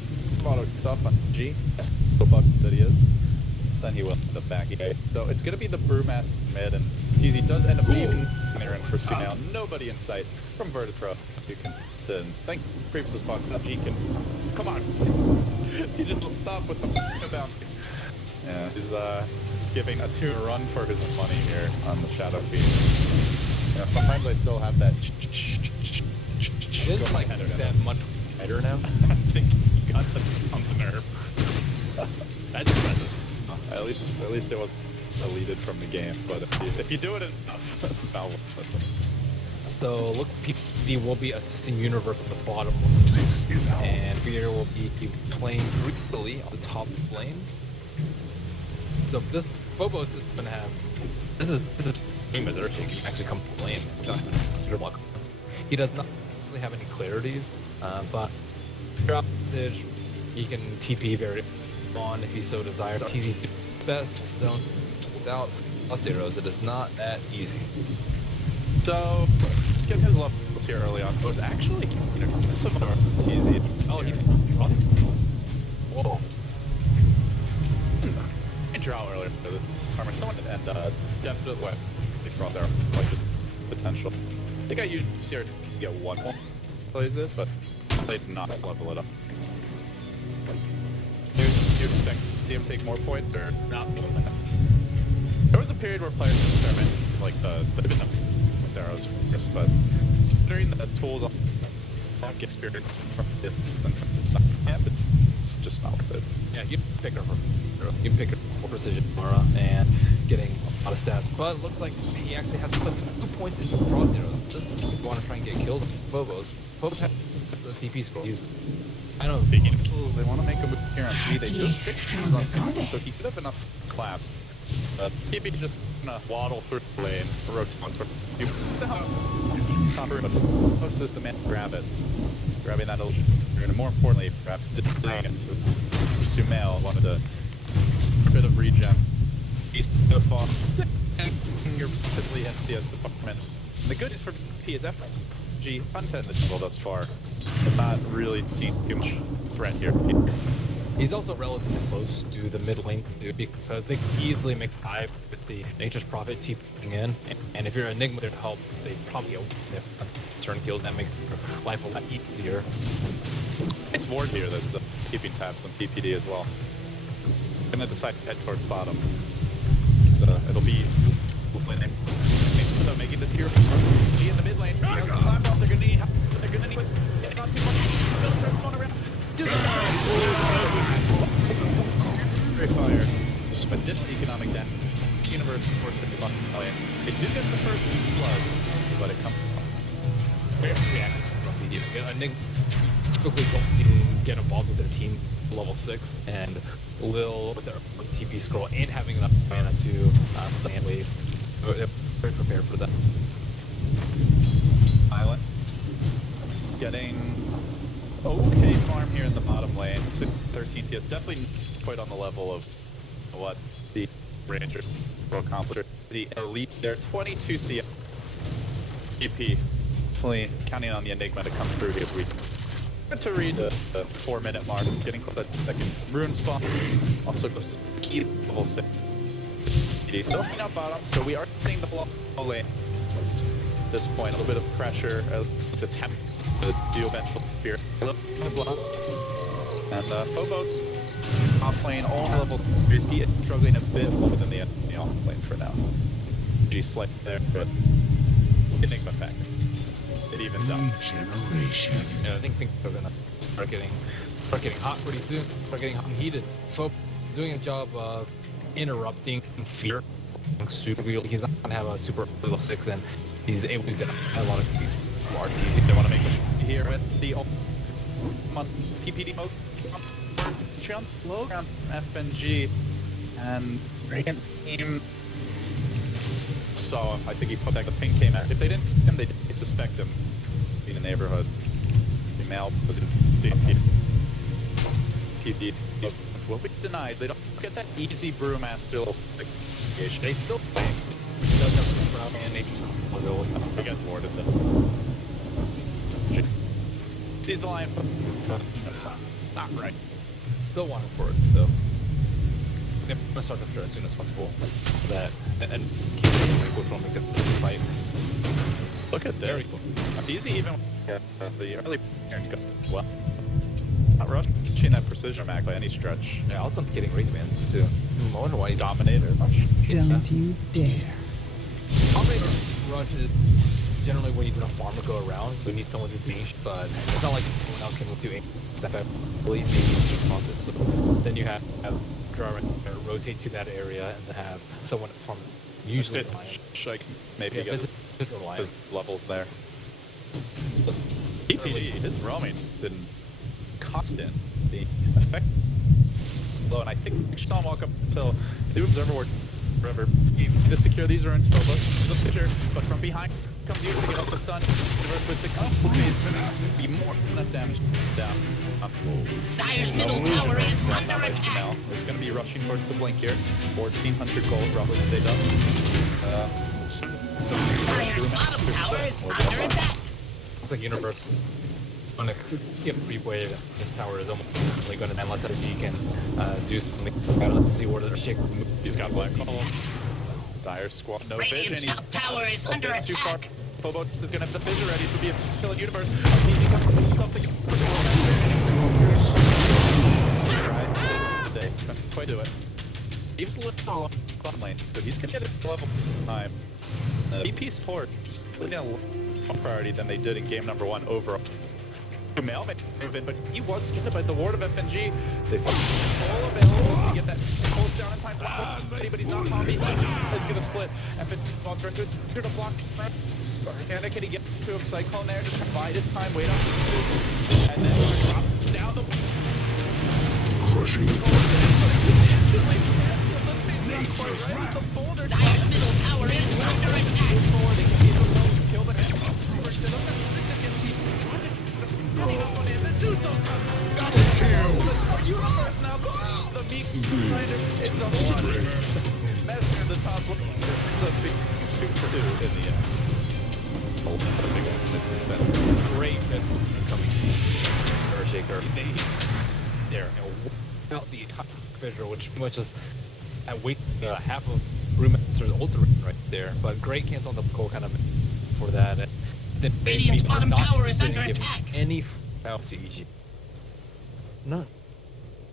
auto off on G. That's the bug that he is. Then he will end up back away. So it's going to be the Brewmaster mid, and TZ does end up leaving. They're in for C now. Nobody in sight from Virtus Pro. So you can sit and thank previous spot. G can. Come on. He just won't stop with the bounce. Yeah, he's giving a 2 run for his money here on the Shadow Fiend. Yeah, sometimes I still have that. It's like that much better now. I think he got the nerve. That's impressive. At least it was deleted from the game, but if you do it enough, I'll listen. So looks PD will be assisting Universe at the bottom, and Fear will be playing brutally on the top lane. So this Phobos is gonna have this is game as Earthshake can actually come to lane. He does not really have any clarities, but drop message, he can TP very on if he so desires. He's best zone without plus zeros. It is not that easy. So, let's get his levels here early on. It was actually, you know, similar to TZ. It's, Oh, he was whoa. I draw earlier for this armor. Someone and definitely what they brought there, like just potential. I think I usually see her get one more plays it, but they did not level it up. Do you expect to see him take more points or not? There was a period where players experimented like the with arrows first, but during the tools on get experience from this and from this camp, it's just not worth it. Yeah, you can pick her you can pick her for precision aura and getting a lot of stats. But it looks like he actually has put 2 points into cross zeros. Doesn't want to try and get kills. Phobos has a TP scroll. He's I know, speaking of kills, they want to make a move here on G. They just stick kills on Super, so he could have enough clap. But TP just gonna waddle through the lane, rotate onto you. Most is the man to grab it. grabbing that illusion, and more importantly, perhaps delaying it to Sumail wanted a bit of regen. He's so far sticking your relatively NCS department. And the good news for P is FG content in the jungle thus far. It's not really seen too much threat here. He's also relatively close to the mid lane too, because they can easily make a dive with the Nature's Prophet TPing in. And if you're Enigma there to help, they probably open turn kills that make life a lot easier. Nice ward here that's keeping tabs on PPD as well. And then decide to head towards bottom. So it'll be making the tier in the mid lane. They're gonna need help. They're gonna need not too much. They'll turn one around. Very fire. But didn't economic damage. Universe forced it to lane. They do get the first blood, but it comes. Very reactive from the Enigma typically don't see them get involved with their team level 6, and Lil with their TP scroll and having enough mana to stand wave. They're very prepared for that. Island. Getting okay farm here in the bottom lane. So 13 CS, definitely quite on the level of what the Ranger will accomplish. The elite there, 22 CS. EP, definitely counting on the Enigma to come through here. We get to read the 4-minute mark, getting close to that second rune spawn. Also goes to key level 6. He's still hanging out bottom, so we are seeing the blow lane. At this point, a little bit of pressure, just attempt to do eventual fear. His loss. And Phobo off lane, all level 3. He is struggling a bit more than the enemy off lane for now. G slight there, but Enigma factor. It evens out. Generation. Yeah, I think they're gonna start getting hot pretty soon. Start getting hot and heated. Phobo's doing a job of interrupting fear. He's not gonna have a super level 6, and he's able to do a lot of these RTs. They want to make a here with the PPD mode. Jump low around FNG and team. So I think he put the ping came out. If they didn't see him, they suspect him in the neighborhood. Now was in PPD. Will be denied. They don't get that easy Brewmaster investigation. They still think he does have some problem and nature's ability. We got thwarted them. Sees the line, but that's not right. Still want him for it though. I'm gonna start the as soon as possible. That and keep it liquid from the fight. Look at this. It's easy even the early just well. Not rushing that precision mag by any stretch. Yeah, also getting rate bands too. I wonder why he dominated much. Don't you dare. Operator rush is generally where you can farm to go around, so you need someone to dash, but it's not like someone else can do it that maybe so then you have rotate to that area and then have someone farm usually Shikes maybe get his levels there. EPD, his roaming's been constant. The effect low, and I think we saw him walk up until the observer ward forever. You need to secure these runes, Phobo. The picture, but from behind comes you to get off the stun. With the be more than enough damage down. Dire's middle tower is under attack. It's going to be rushing towards the blink here. 1,400 gold, roughly stayed up. Dire's bottom tower is under attack. Looks like Universe on a free wave. His tower is almost going to unless he can do something. Let's see where the shake. He's got black hole. Dire squad, no vision. Radiant's top tower is under attack. Phobo is going to have the vision ready to be a killing Universe. Something. Tries to save the day. Can't quite do it. He's a little on bottom lane, but he's going to get it level time. BP support is clearly a more priority than they did in game number 1 overall. Mail may move in, but he was skinned by the ward of FNG. They all available to get that close down in time for but he's not zombie. He's going to split. FNG will turn to block. Can he get to him? Cyclone there, just bide his time, wait on the and then drop down the crushing. The boulder Dire's middle tower is under attack. Kill the Double kill! Universe now. The meat grinder. It's a one. Messer the top one. It's a big 2 for 2 in the end. Oh, a big one. Great coming. Shaker. There. Out the fissure, which is at weight half of Brewmaster's ultimate right there. But Great cancel on the goal kind of for that. And then Radiant's bottom tower is under attack. Any CEG. None.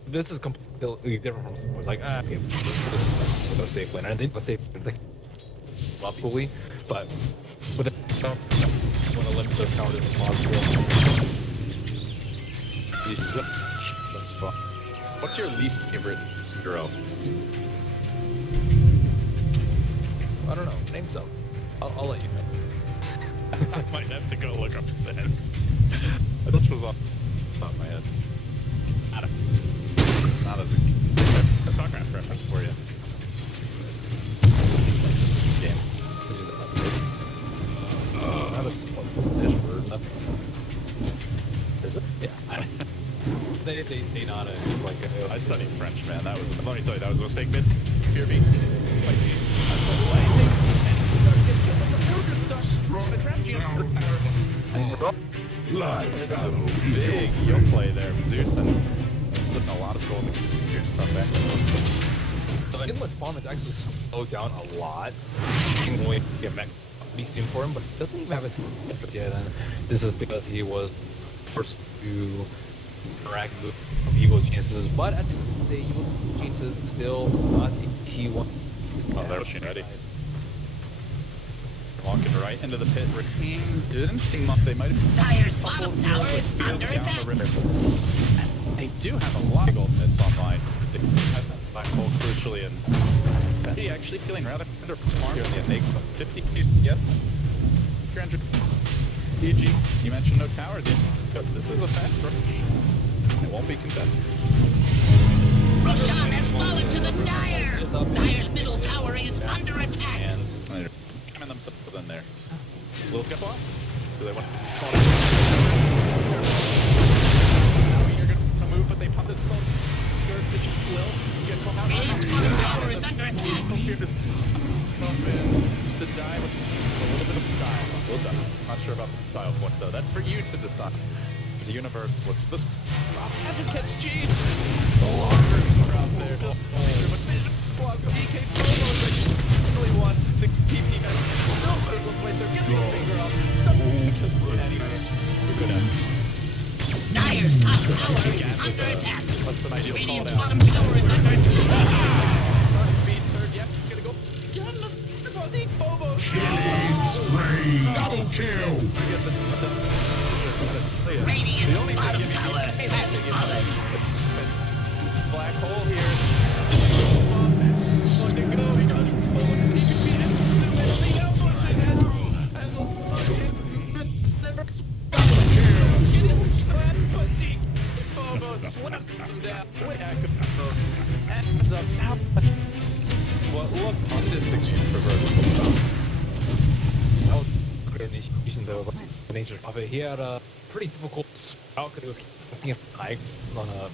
This is completely different from was like okay, this is a safe lane. I think the safe thing lawfully, but with the want to limit those counters as possible. That's fun. What's your least favorite hero? I don't know. Name some. I'll let you know. I might have to go look up his names. This was off the top of my head. Not as a StarCraft reference for you. Game. Not a Spanish word. Nothing. Is it? Yeah. They nod it. It's like I studied French, man. That was. Let me tell you, that was a mistake. But fear me, it's like me. That's a big yo play there, Zeus, and putting a lot of gold here and stuff back. So Inlet's farm is actually slowed down a lot. Can wait to get back be soon for him, but doesn't even have his efforts yet. And this is because he was forced to interact with evil geniuses. But at the evil geniuses still not a T1. Oh, there was she ready. Walking right into the pit, retain. Didn't seem much. They might have. Dire's bottom tower is under attack. They do have a lot of gold hits online. They have that black hole crucially, and Betty actually feeling rather underperformed here in the Enigma. 50 yes. 300. EG, you mentioned no tower, didn't you? This is a fast rush. It won't be contested. Roshan has fallen to the Dire. Dire's middle tower is under attack. And they're jamming themselves in there. Lil's got blocked. Do they want to call it? You're going to move, but they pump themselves. Skirt, bitches, Lil. You guys call out. Radiant's bottom tower is under attack. It's the die with a little bit of style. Well done. Not sure about the style point though. That's for you to decide. The universe looks this. I just catch G. The lockers drop there. But vision block of DK promo is really one to keep you guys still critical place. They're getting the finger up. Stop. Anyways, who's going to? Dire's top tower is under attack. What's the ideal call Radiant's down? bottom tower is under attack. Yep, gonna go. Get the deep Bobo. Killing spree! Double kill! Radiant's bottom tower has fallen. Black hole here. What looked on this exchange for vertical. That was a great initiation though, but the nature of it. He had a pretty difficult sprout because it was casting a high on a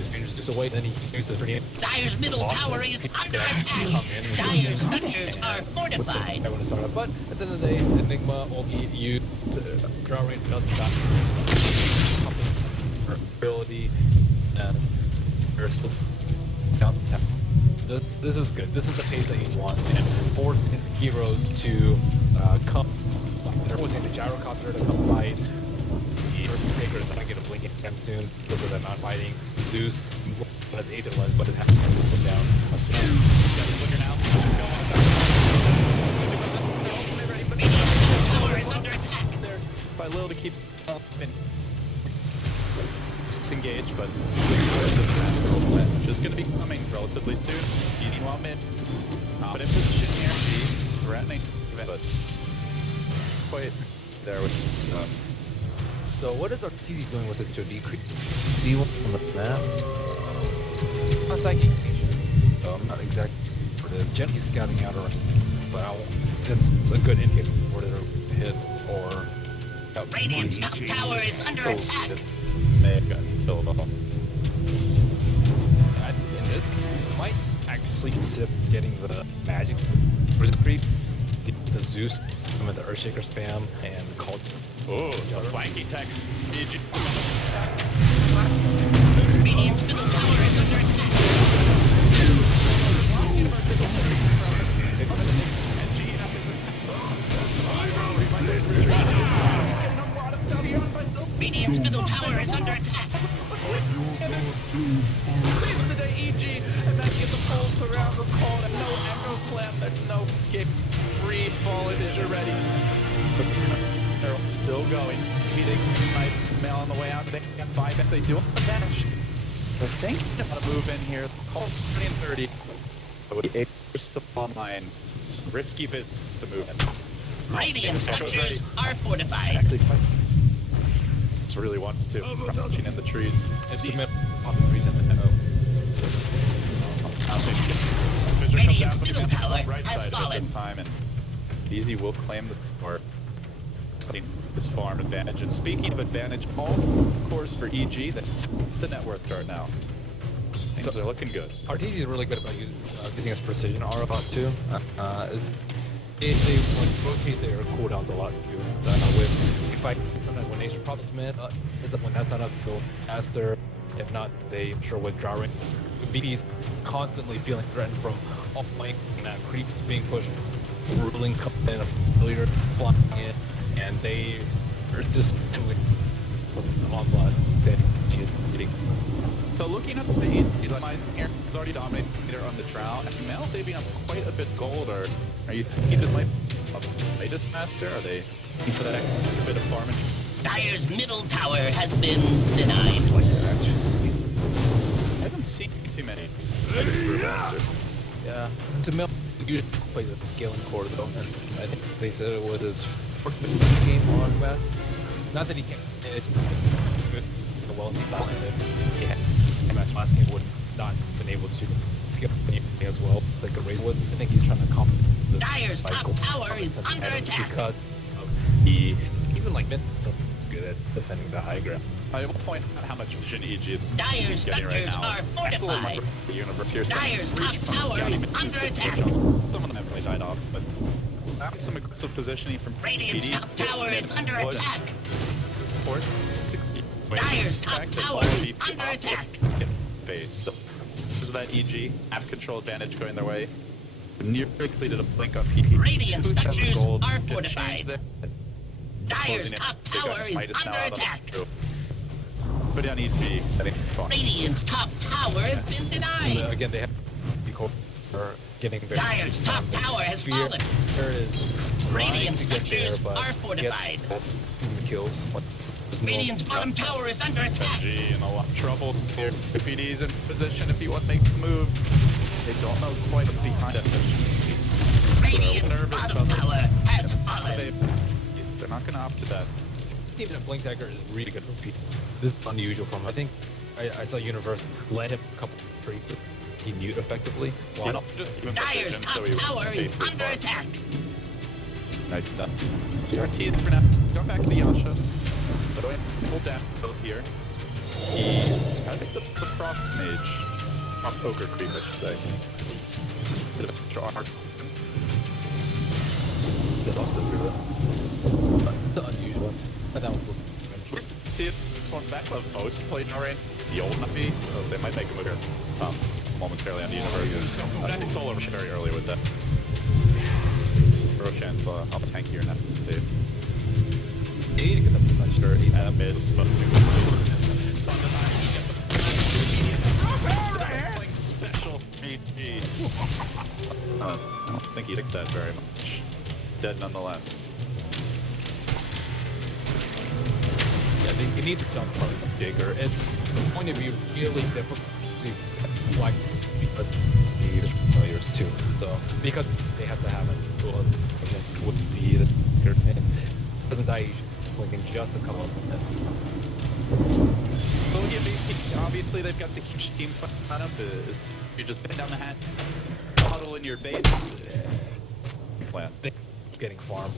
strangers just away, then he used it pretty. Dire's middle tower is under attack. Dire's structures are fortified. I want to start up, but at the end of the day, Enigma only used draw range doesn't stop ability, and there's still thousand tap. This is good. This is the pace that you want, and forcing heroes to come. They're forcing the gyrocopter to come fight. The Taker is not going to blink anytime soon because of them not fighting. Zeus has 8 of us, but it has to put down. That's Radiant's tower is under attack. By Lil to keep up and disengage, but which is going to be coming relatively soon. Eating while mid. But in position here, she's threatening, but quite there with. So what is our TD doing with this to decrease? See one on the map? How's that game? I'm not exactly for this. Gently scouting out around, but it's a good indicator for it to hit or. Radiant's top tower is under attack. may have gotten killed off. In this case, might actually consider getting the magic creep, the Zeus, some of the Earthshaker spam, and called. Oh, a flanky text. Radiant's middle tower is under attack. Radiant's middle tower is under attack. Save the day, EG, and then get the pulse around the call. And no echo slam. There's no get free fall as you're ready. They're still going. Beating my mail on the way out. They got 5 if they do have a dash. They're thinking about a move in here. Call 20 and 30. But it puts the online. It's risky bit to move in. Radiant structures are fortified. Actually, this really wants to. Crouching in the trees. It's the middle of the region. Radiant's middle tower has fallen. This time, and Easy will claim the or this farm advantage. And speaking of advantage, all course for EG, that's the net worth chart now. Things are looking good. RTZ is really good about using his precision aura bot too. They rotate their cooldowns a lot too. If I sometimes when Nation problems mid, is that when that's not up, go faster. If not, they sure withdraw ring. BD's constantly feeling threatened from off flank, creeps being pushed, rulings coming in, a failure flying in, and they are just doing the onslaught that she's getting. So looking at the feed, he's already dominated leader on the trial. Actually, Mel saving up quite a bit gold. Or are you thinking this might be latest master? Are they looking for that extra bit of farming? Dire's middle tower has been denied. I haven't seen too many latest brewmaster. Yeah, to Mel usually plays a Galen core though, and I think they said it was his fourth game on West. Not that he can't. It's good. Well, he thought that he had last game would not been able to skip anything as well, like a raise would. I think he's trying to compensate. Dire's top tower is under attack. Because he even like Mint good at defending the high ground. I will point out how much vision EG is Dire's getting right structures now. are fortified. The universe here. Dire's top tower is under attack. Some of them have really died off, but having some aggressive positioning from Radiant's PD, top tower is under attack. Dire's top tower is under attack. Base. So, because of that EG, app control advantage going their way. Nearly completed a blink up PP. Radiant structures are fortified. Dire's top tower is under attack. Put down EG. I think fine. Radiant's top tower has been denied. Again, they have for getting there. Dire's top tower has fallen. There it is. Radiant structures are fortified. Kills. Radiant's bottom tower is under attack. EG in a lot of trouble here. The PD's in position if he wants to make a move. They don't know quite what's behind it. Radiant's bottom tower has fallen. They're not going to opt to that. Even a Blink Dagger is really good for people. This is unusual from him. I think I saw Universe let him a couple of traits that he knew effectively. Why not just even Dire's top tower is under attack. Nice stuff. CRT for now. Let's go back to the Yasha. So go ahead and hold down here. I think the Frost Mage. Frost Poker Creep, I should say. Bit of extra armor. They lost it through the unusual. But that was See it. This one's back left post played already. The old Nuppy. Oh, they might make a move here. Momentarily on the universe. But I think Solar was very early with that. Roshan's on the tank here now, dude. You need to get the puncher. He's at mid, supposed to. So on the time, he gets the special PG. I don't think he liked that very much. Dead nonetheless. Yeah, they need to jump probably bigger. It's going to be really difficult to like because there's failures too. So because they have to have a tool which would be the and doesn't die blinking just a couple of minutes. So yeah, obviously they've got the huge team on them. You just pin down the hat, huddle in your base. Plan. Getting farm.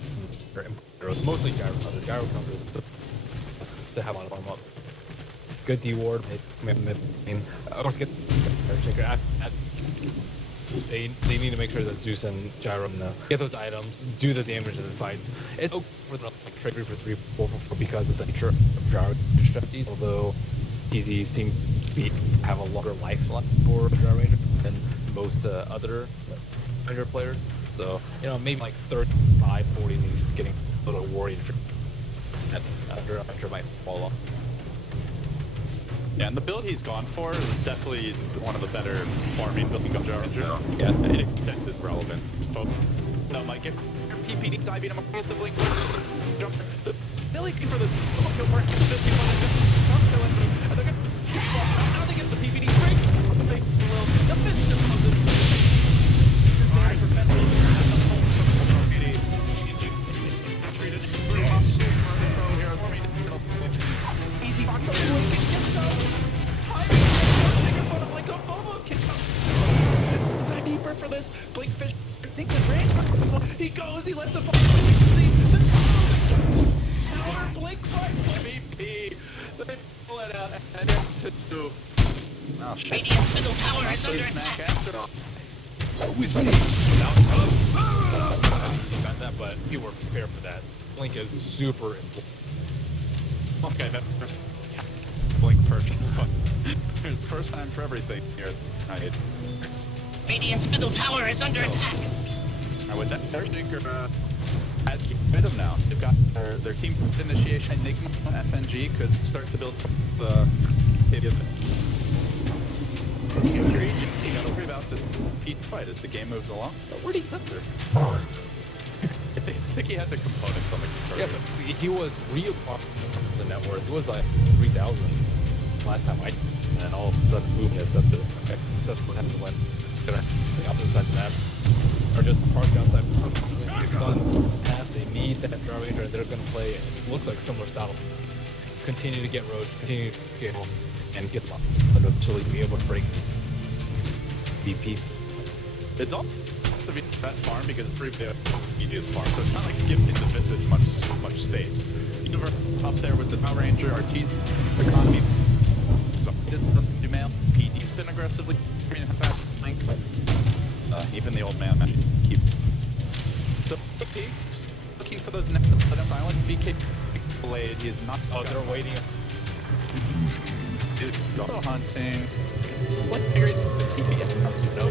Mostly gyro counters. To have on farm up. good D ward. Of course, get checker. They need to make sure that Zeus and Gyro get those items, do the damage in the fights. It's okay for them like trigger for 3-4 because of the nature of Gyro strategies. Although TZ seem to have a longer life for Gyro Ranger than most other Ranger players. So maybe like 35, 40, and he's getting a little worried that Gyro Ranger might fall off. Yeah, and the build he's gone for is definitely one of the better farming building of Gyro Ranger. Yeah, this is relevant. No, might get PPD diving him across the blink. Jump. The Billy for this. Kill mark. Now they get the PPD break. They will defend Easy back to blink and gets out. Time deeper for this. Blinkfish thinks it's range. He goes, he lets the ball. Counter blink fight MVP. They pull it out and into two. Oh, shit. Radiant's middle tower is under attack. With me. Got that, but you were prepared for that. Blink is super important. Okay, that first blink perk. First time for everything here. Radiant's middle tower is under attack. With that, Shaker had keep rid of now. So they've got their team initiation. Enigma FNG could start to build the. You gotta worry about this Pete fight as the game moves along. Where'd he touch her? I think he had the components on the controller. Yeah, but he was real off the net worth. It was like 3,000 last time and then all of a sudden boom, it's up to okay. So that's what happened when the opposite side of the map are just parked outside. It's done. They need that Gyro Ranger and they're gonna play it looks like similar style. Continue to get road, continue to get home and get them up. But eventually be able to break BP. It's also that farm because it's pretty easiest farm, so it's not like giving the Visage much space. Universe up there with the Power Ranger, RT economy. So it doesn't do mail. PD's been aggressively fast flank. Even the old man keep. So BK looking for those next silence. BK Blade is not. Oh, they're waiting. He's double hunting. What period the TP? No.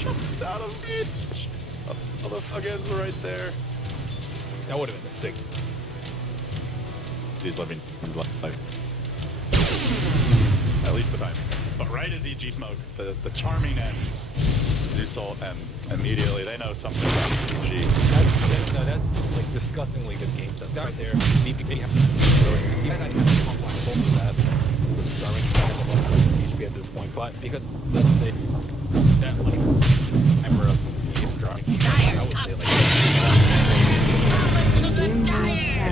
Jumps out of it. Oh, the fuckers right there. That would have been sick. He's living life. At least the time. But right as EG smoke, the charming ends. Zeusol and immediately they know something about EG. That's like disgustingly good games. That's right there. BPK have to pump line both of that. This is our HP at this point, but because that like timer of drawing, I would say like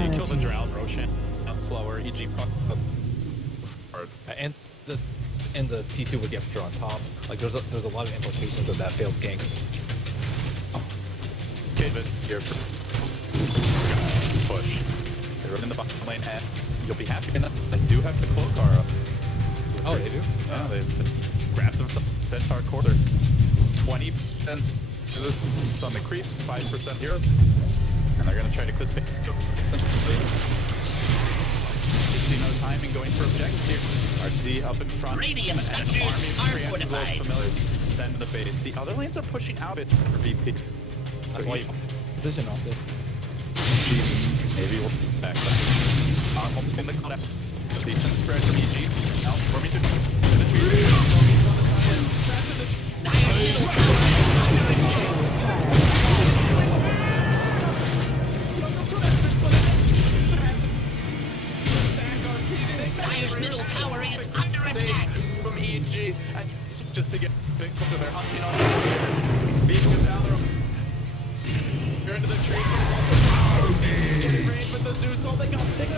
you kill the Drow, Roshan, out slower, EG and the T2 would get on top. Like there's a lot of implications of that failed gank. David, here for push. They're in the bottom lane and you'll be happy enough. They do have the Cloakara. Oh, they do? Yeah, they've grabbed themselves Centaur Quarter. 20% it's on the creeps, 5% heroes. And they're gonna try to clip it. See no time in going for objectives here. RC up in front. Radiant structures are fortified. Send the base. The other lanes are pushing out a bit for VP. That's why you position also. Maybe we'll back that. In the call out. The defense spread from EG. Now, for me to the tree. Dire's middle tower is under attack. From EG, and just to get closer, they're hunting on the beat is down there. You're into the tree. Getting range with the Zeusol. They got break.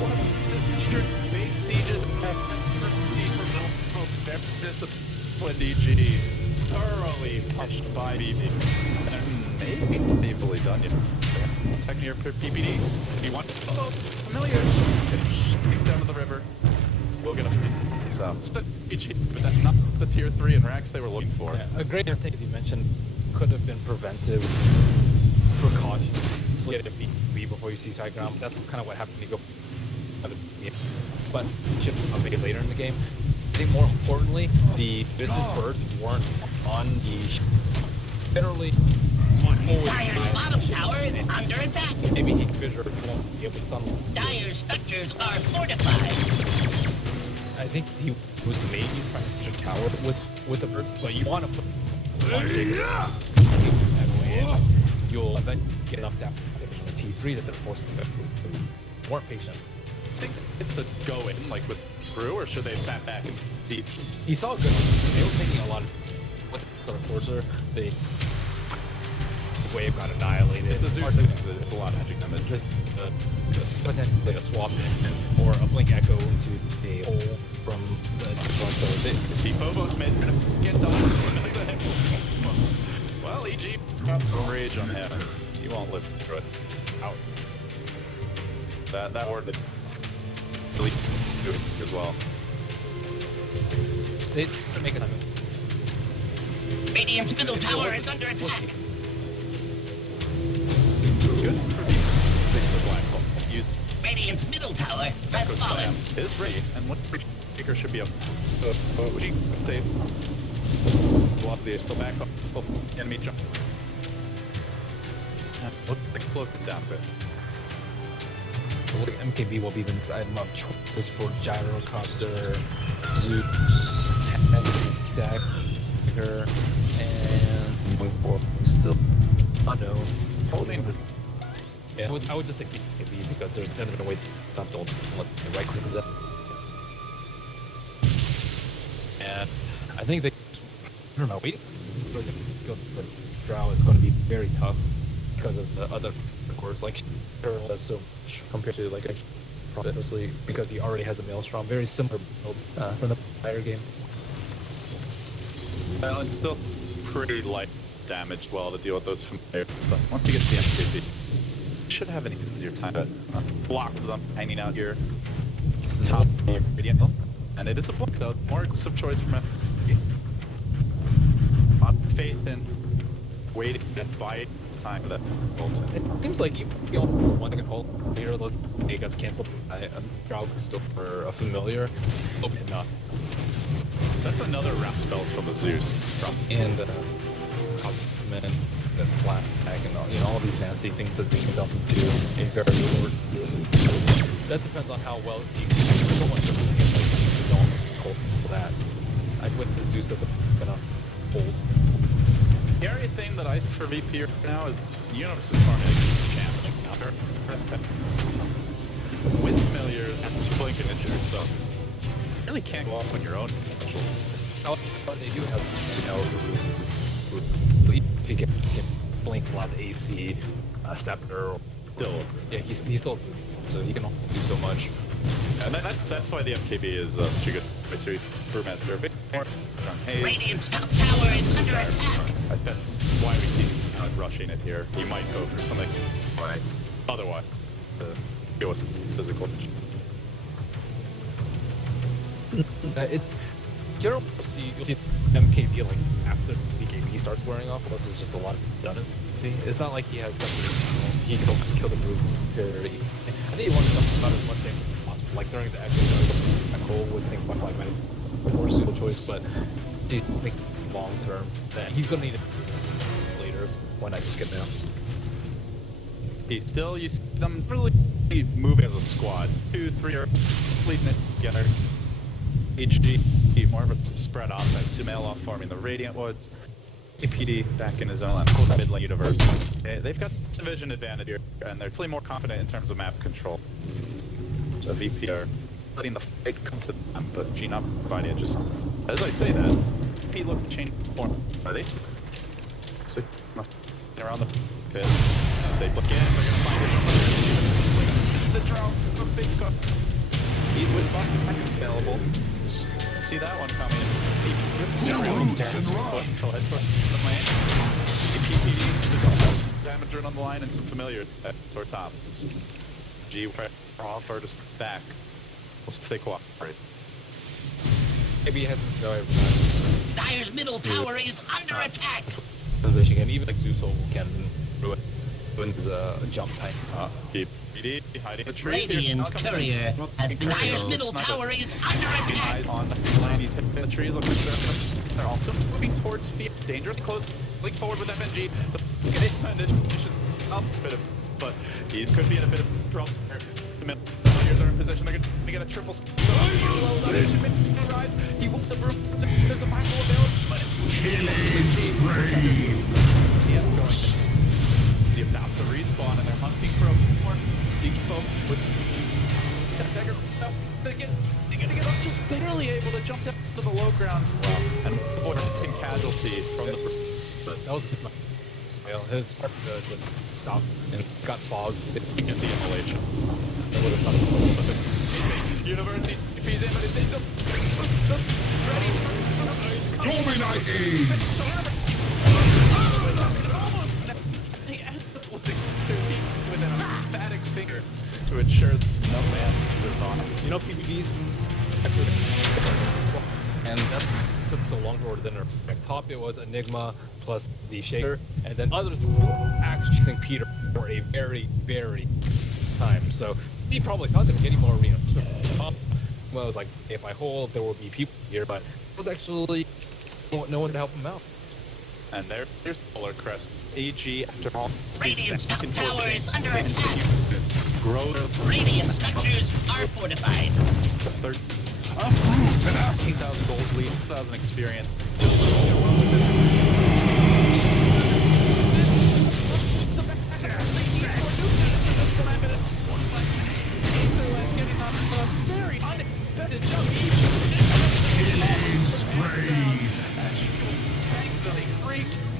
One of this base sieges. First piece for middle. Disciplined EG. Thoroughly pushed by BB. And maybe fully done, you know. Attacking your PPD. If you want, familiar. He's down to the river. We'll get him. So it's the PG, but that's not the tier 3 and racks they were looking for. Yeah, a great thing you mentioned could have been prevented. Precaution. Just get a B before you see side ground. That's kind of what happened when you go. But ship I'll make it later in the game. I think more importantly, the business birds weren't on the literally. Dire's bottom tower is under attack. Maybe he could won't be able to tunnel. Dire's structures are fortified. I think he was maybe trying to set a tower with the birds, but you want to put one big that way in. You'll eventually get enough damage in the T3 that they're forced to be more patient. I think it's a go in, like with Brew, or should they sat back and siege? He saw good. They were taking a lot of sort of forcer. The wave got annihilated. It's a Zeus. It's a lot of magic damage. Just potentially a swap in or a blink echo into the hole from the so see Phobos made get done. Well, EG some rage on him. He won't live through it. Out. That word delete to it as well. They make it happen. Radiant's middle tower is under attack. Good for black hole. Use Radiant's middle tower has fallen. Is ready, and what Breaker should be up. They lost the still back up. Enemy jump. Look like slow this down a bit. MKB will be the next item of choice for Gyrocopter, Zeus, Dagger, and going for still unknown. Holding this. Yeah, I would just say MKB because there's never been a way to stop the right click of that. And I think they, I don't know, wait. The Drow is going to be very tough because of the other cores like Cheryl does so much compared to like obviously because he already has a Maelstrom, very similar build from the prior game. Well, it's still pretty light damage well to deal with those familiars, but once you get to the MKB, you should have an easier time to block them hanging out your top gradient hill. And it is a block though, more aggressive choice from FP. A lot of faith in waiting and buying this time for that ult. It seems like you don't want to get ult here, let's say it gets cancelled by a Drow still for a familiar. Open enough. That's another wrap spells from the Zeus. And Compliment, the flat tag, and all these nasty things that they can dump into a very reward. That depends on how well you can don't want to don't hold for that. I with the Zeus of gonna hold. The area thing that I see for VP right now is the universe is farming challenge. With familiars and blink and injure, so you really can't go off on your own. They do have, if you get blink lots of AC, Scepter, still, yeah, he's still, so he can only do so much. And that's why the MKB is such a good choice for Brewmaster. Radiant's top tower is under attack. That's why we see rushing it here. You might go for something right. Otherwise, go with physical. You'll see MKB like after the BKB starts wearing off, unless it's just a lot of doneness. It's not like he has something, he can kill the move to I think he wants something about as much damage as possible. Like during the Echo would think Bucklight might have been a more suitable choice, but he's thinking long term that he's gonna need it later, so why not just get now? You see them really moving as a squad. 2, 3 are sleeping it together. HG, more of a spread offense. Sumail off farming the Radiant Woods. APD back in his own mid lane universe. They've got the vision advantage here, and they're definitely more confident in terms of map control. So VP are letting the fight come to them, but G not providing it. Just as I say that, VP look to change form. Are they around the pit? They look in, they're gonna find it. The Drow, a big cut. He's with back available. See that one coming. Really intense. Damager on the line and some familiar towards top. G offer to back. We'll stay cooperate. Maybe he has to go every time. Dire's middle tower is under attack. Position, and even like Zuso can ruin his jump time. BD hiding the trees. Radiant courier has Dire's middle tower is under attack. On the line, he's hitting the trees. Looks like they're also moving towards fear. Dangerous close. Link forward with FNG. Up a bit of, but he could be in a bit of trouble here. The Familiars are in position. They're going to get a triple. He wants the broom. There's a back available, but killing spree. See about to respawn, and they're hunting for more deep folks with the dagger. They're gonna get up, just barely able to jump down to the low ground. Wow. And or second casualty from the. But that was his. Well, his part would stop and got fogged. You can see immolation. I would have thought it. University, if he's in, but it's in the. Ready. Dominating! With an emphatic finger to ensure no man is on us. You know, PvPs actually, and that took so long for the dinner. At top, it was Enigma plus the Shaker, and then others were actually chasing Peter for a very, very time. So he probably thought they were getting more arena. Well, it was like, if I hold, there will be people here, but it was actually no one to help him out. And there's Polar Crest. AG after all. Radiant's top tower is under attack. Grow. Radiant structures are fortified. A brute enough. 15,000 gold lead, 2,000 experience. Very unexpected jump. Killing spree.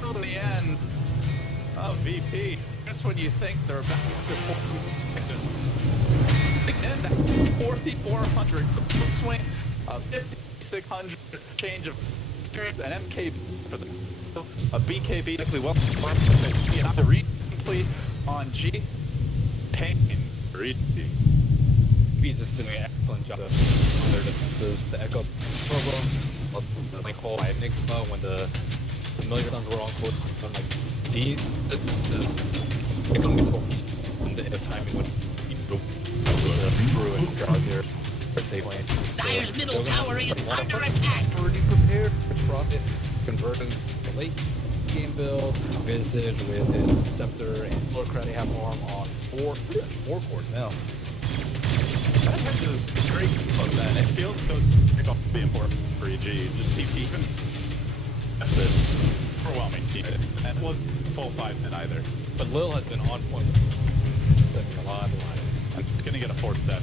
To the end of VP. Just when you think they're about to pull some factors. Again, that's 4,400 swing, 5,600 change of experience, and MKB for them. A BKB actually well and the replay on G. Pain. Read. He's just doing an excellent job on their defenses. The Echo program, the like whole Enigma when the familiar sons were on court. I'm like, these is Enigma gets in the timing when you go through and draws here. Dire's middle tower is under attack. Pretty prepared. Profit converting the late game build. Visage with his scepter and sword credit have arm on four cores now. That hex is great close, and it feels like those pick up be important for EG. Just CP. That's it. Overwhelming team. And it wasn't full 5-10 either. But Lil has been on point. A lot of lines. I'm gonna get a 4-step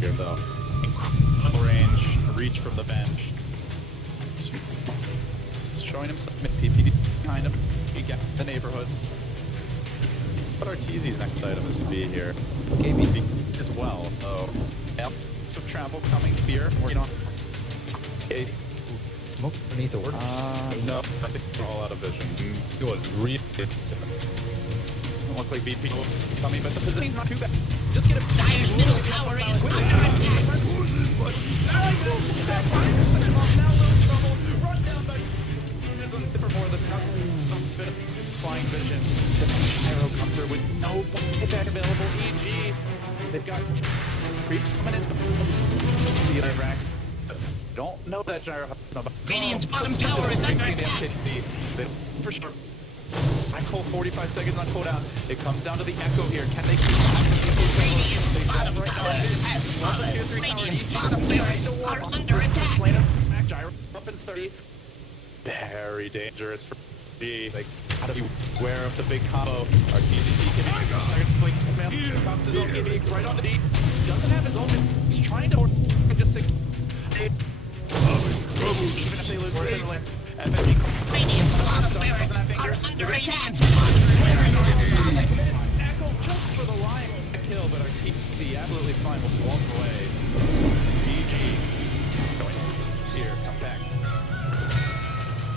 here though. Incredible range, reach from the bench. Showing him some PPD kind of. You get the neighborhood. But Arteezy's next item is gonna be here. KBB as well, so some travel coming, fear, working on. Smoke beneath the order? No, I think we're all out of vision. It was really doesn't look like VP coming, but the position's not too bad. Just get a Dire's middle tower is under attack. Now Lil's trouble. Run down by for more of this bit of flying vision. The gyrocopter with no attack available. EG. They've got creeps coming in. The other racks. Don't know that gyrocopter. Radiant's bottom tower is under attack. For sure. I call 45 seconds on cooldown. It comes down to the echo here. Can they keep Radiant's bottom tower has fallen. Radiant's bottom barracks are under attack. Gyro up in 30. Very dangerous for D. Like, how to be aware of the big combo. Arteezy can comes his own gimmick right on the D. Doesn't have his own. He's trying to just even if they lose the land. Radiant's bottom barracks are under attack. Echo just for the line kill, but Arteezy absolutely fine with walk away. GG. Going here, come back.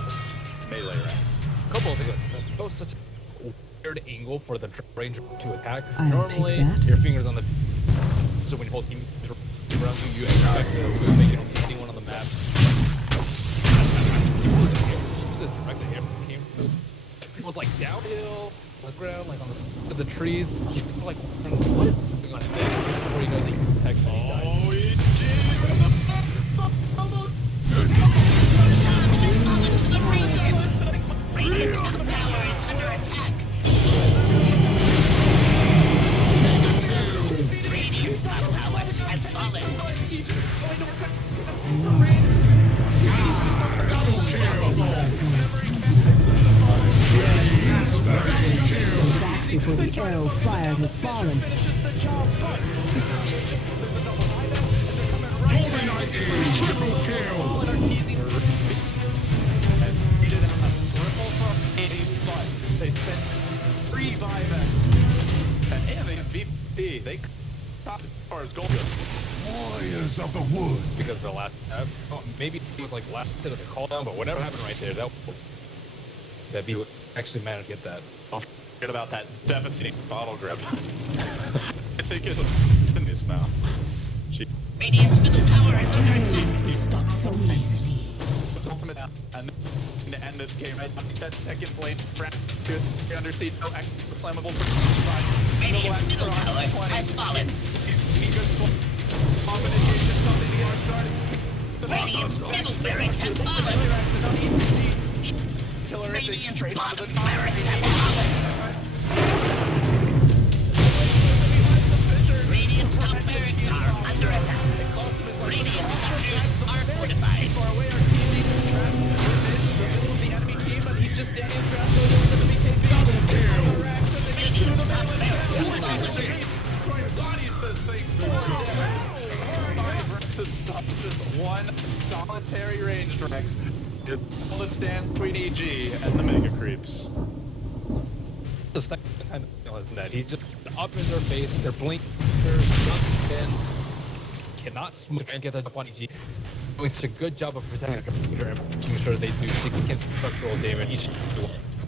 Just melee racks. Couple of things. That was such a weird angle for the ranger to attack. I'll take Normally, that. your fingers on the. So when your whole team is around you, you expect to move and you don't see anyone on the map. It was like downhill, on the ground, like on the side of the trees. He's like, what is going on in there? Before he knows he can text and he dies. Radiant's top tower is under attack. Radiant's top tower has fallen. Back before the arrow fired has fallen. Triple kill. They spent 3 buyback. And they VP. They top as far as gold. Warriors of the wood. Because the last, maybe it was like last hit of the call down, but whatever happened right there, that B would actually managed to get that. Don't forget about that devastating bottle grip. I think it's in this now. Radiant's middle tower is under attack. Stop so easily. This ultimate and to end this game, I think that second blade fractured under siege. No flammable. Radiant's middle tower has fallen. Radiant's middle barracks have fallen. Radiant's bottom barracks have fallen. Radiant's top barracks are under attack. Radiant's structures are fortified. Radiant's top barracks have fallen. Just one solitary ranged Rex. All that stands between EG and the Mega Creeps. The second time isn't that he's just up in their face, they're blinking, and cannot smoke and get that up on EG. Doing such a good job of protecting and making sure they do significant structural damage each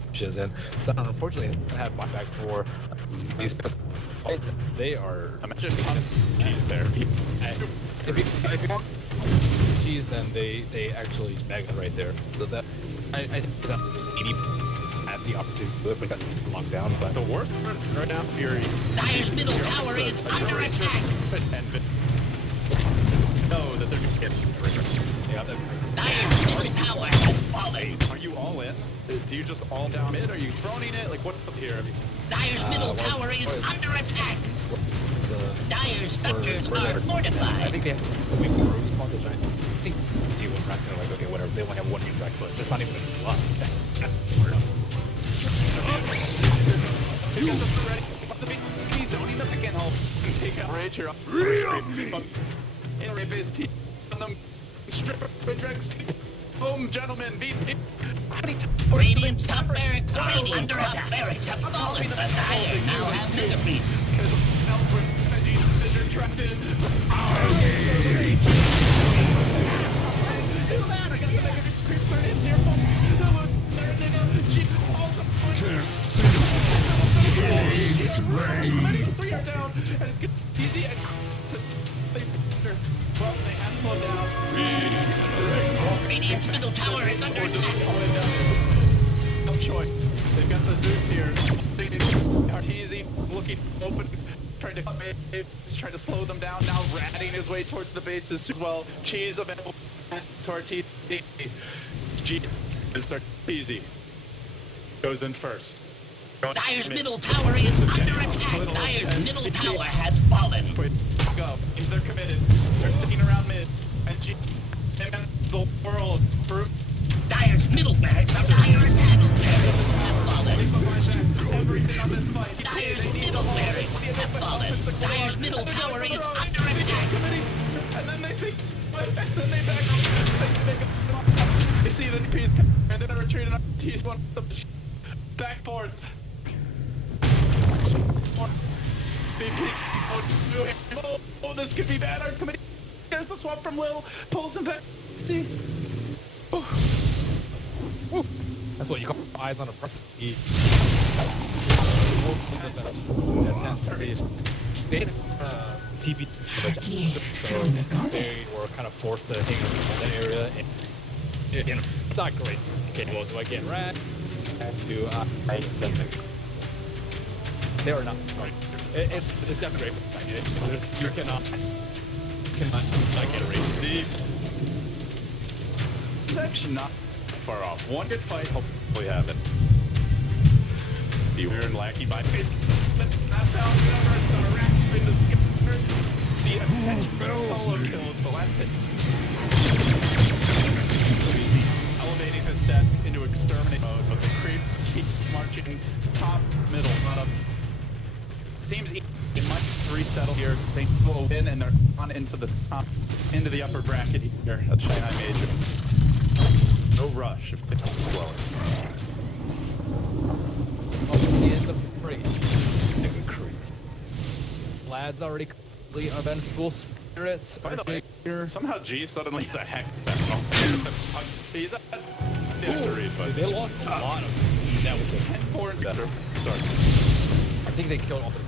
pushes in. So unfortunately, they don't have buyback for these past fights. They are. Imagine he's there. If you want cheese, then they actually bag it right there. So that I think that 80 had the opportunity to do it, but that's locked down. But the worst right now, Fury. Dire's middle tower is under attack. And know that they're going to get Dire's middle tower has fallen. Are you all in? Do you just all down mid? Are you throning it? Like, what's up here? Dire's middle tower is under attack. Dire's structures are fortified. I think they have to wait for a response to giant. I think see what rats are like, okay, whatever. They only have one track, but that's not even a lot. He's zoning them again. I'll take out Rage here. In Rave's team on them. Stripper Drex. Boom, gentlemen. VP. Radiant's top barracks have fallen. The Dire now have mega creeps. Trapped in. Three are down, and it's getting easy and well, they have slowed down. Radiant's middle tower is under attack. No choice. They've got the Zeus here. Arteezy looking open. Trying to slow them down. Now ratting his way towards the bases as well. Cheese available to Arteezy. G and start easy. Goes in first. Dire's middle tower is under attack. Dire's middle tower has fallen. Go. They're committed. They're sticking around mid. And G and the world. Dire's middle barracks have fallen. Dire's middle barracks have fallen. Dire's middle tower is under attack. And then they think, and then they back up. They see the DPs and then I retreat and T's one backboards. Oh, this could be bad. Our committee. There's the swap from Lil. Pulls him back. See. That's what you call eyes on a front. TP, so they were kind of forced to hang around that area, and again, it's not great. Okay, well, do I get rat? Do I? They are not right. It's definitely great. You cannot get a race deep. It's actually not far off. One good fight, hopefully have it. The weird lackey by it. But not down the other, the rats been the skipper. The essential solo kill is the last hit. So he's elevating his stat into exterminate mode, but the creeps keep marching top, middle, bottom. Seems it might resettle here. They will win and they're on into the top, into the upper bracket here at Shanghai Major. No rush if it's slower. Oh, he is the break. Creeps. Lads already completely vengeful spirits. By the way, somehow G suddenly the heck he's at victory, but they lost a lot of that was 10-4 and start. I think they killed all the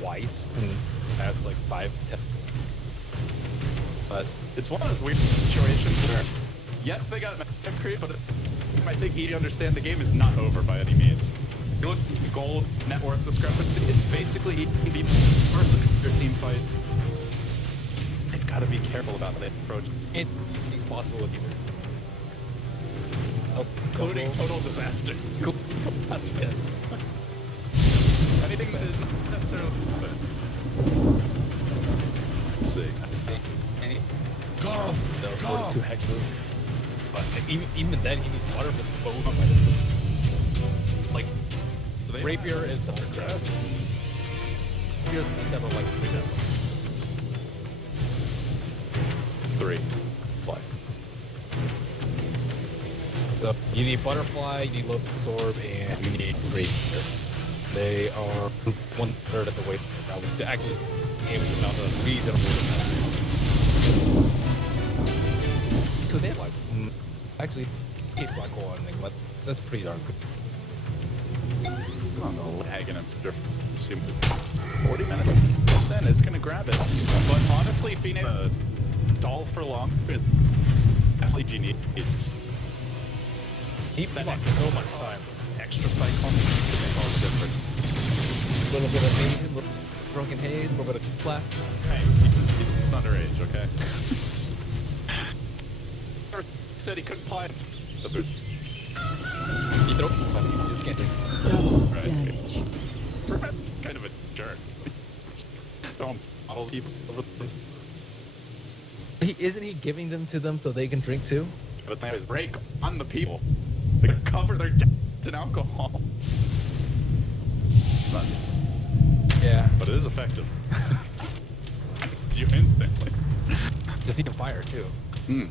twice in the past like 5-10 minutes. But it's one of those weird situations where yes, they got meta creep, but I think you understand the game is not over by any means. You look at the gold net worth discrepancy, it's basically the first of your team fight. They've got to be careful about the approach. It's possible with either. Including total disaster. Cool. That's yes. Anything that is not necessarily good. Let's see. Go! So 2 hexes. But even then, he needs water with both. Like, so rapier is the stress. Here's the step of like 3. Fly. So you need butterfly, you need low absorb, and you need rapier. They are 1/3 of the weight that was actually able to mount a reasonable defense. So they have like actually 8 black hole on Enigma. That's pretty darn good. I don't know, lagging and stuff. 40 minutes. Sen is gonna grab it. But honestly, being able to stall for long, actually G needs. He wants so much time. Extra cyclone to make all the difference. A little bit of haze, a little drunken haze, a little bit of flap. Hey, he's underage, okay? Said he couldn't play it, but there's... You don't you just can't do it. Double damage. It's kind of a jerk. Don't models keep over the place. Isn't he giving them to them so they can drink too? But that is break on the people. They cover their debts in alcohol. Nice. Yeah. But it is effective. It's you instantly. Just need to fire too. Hmm.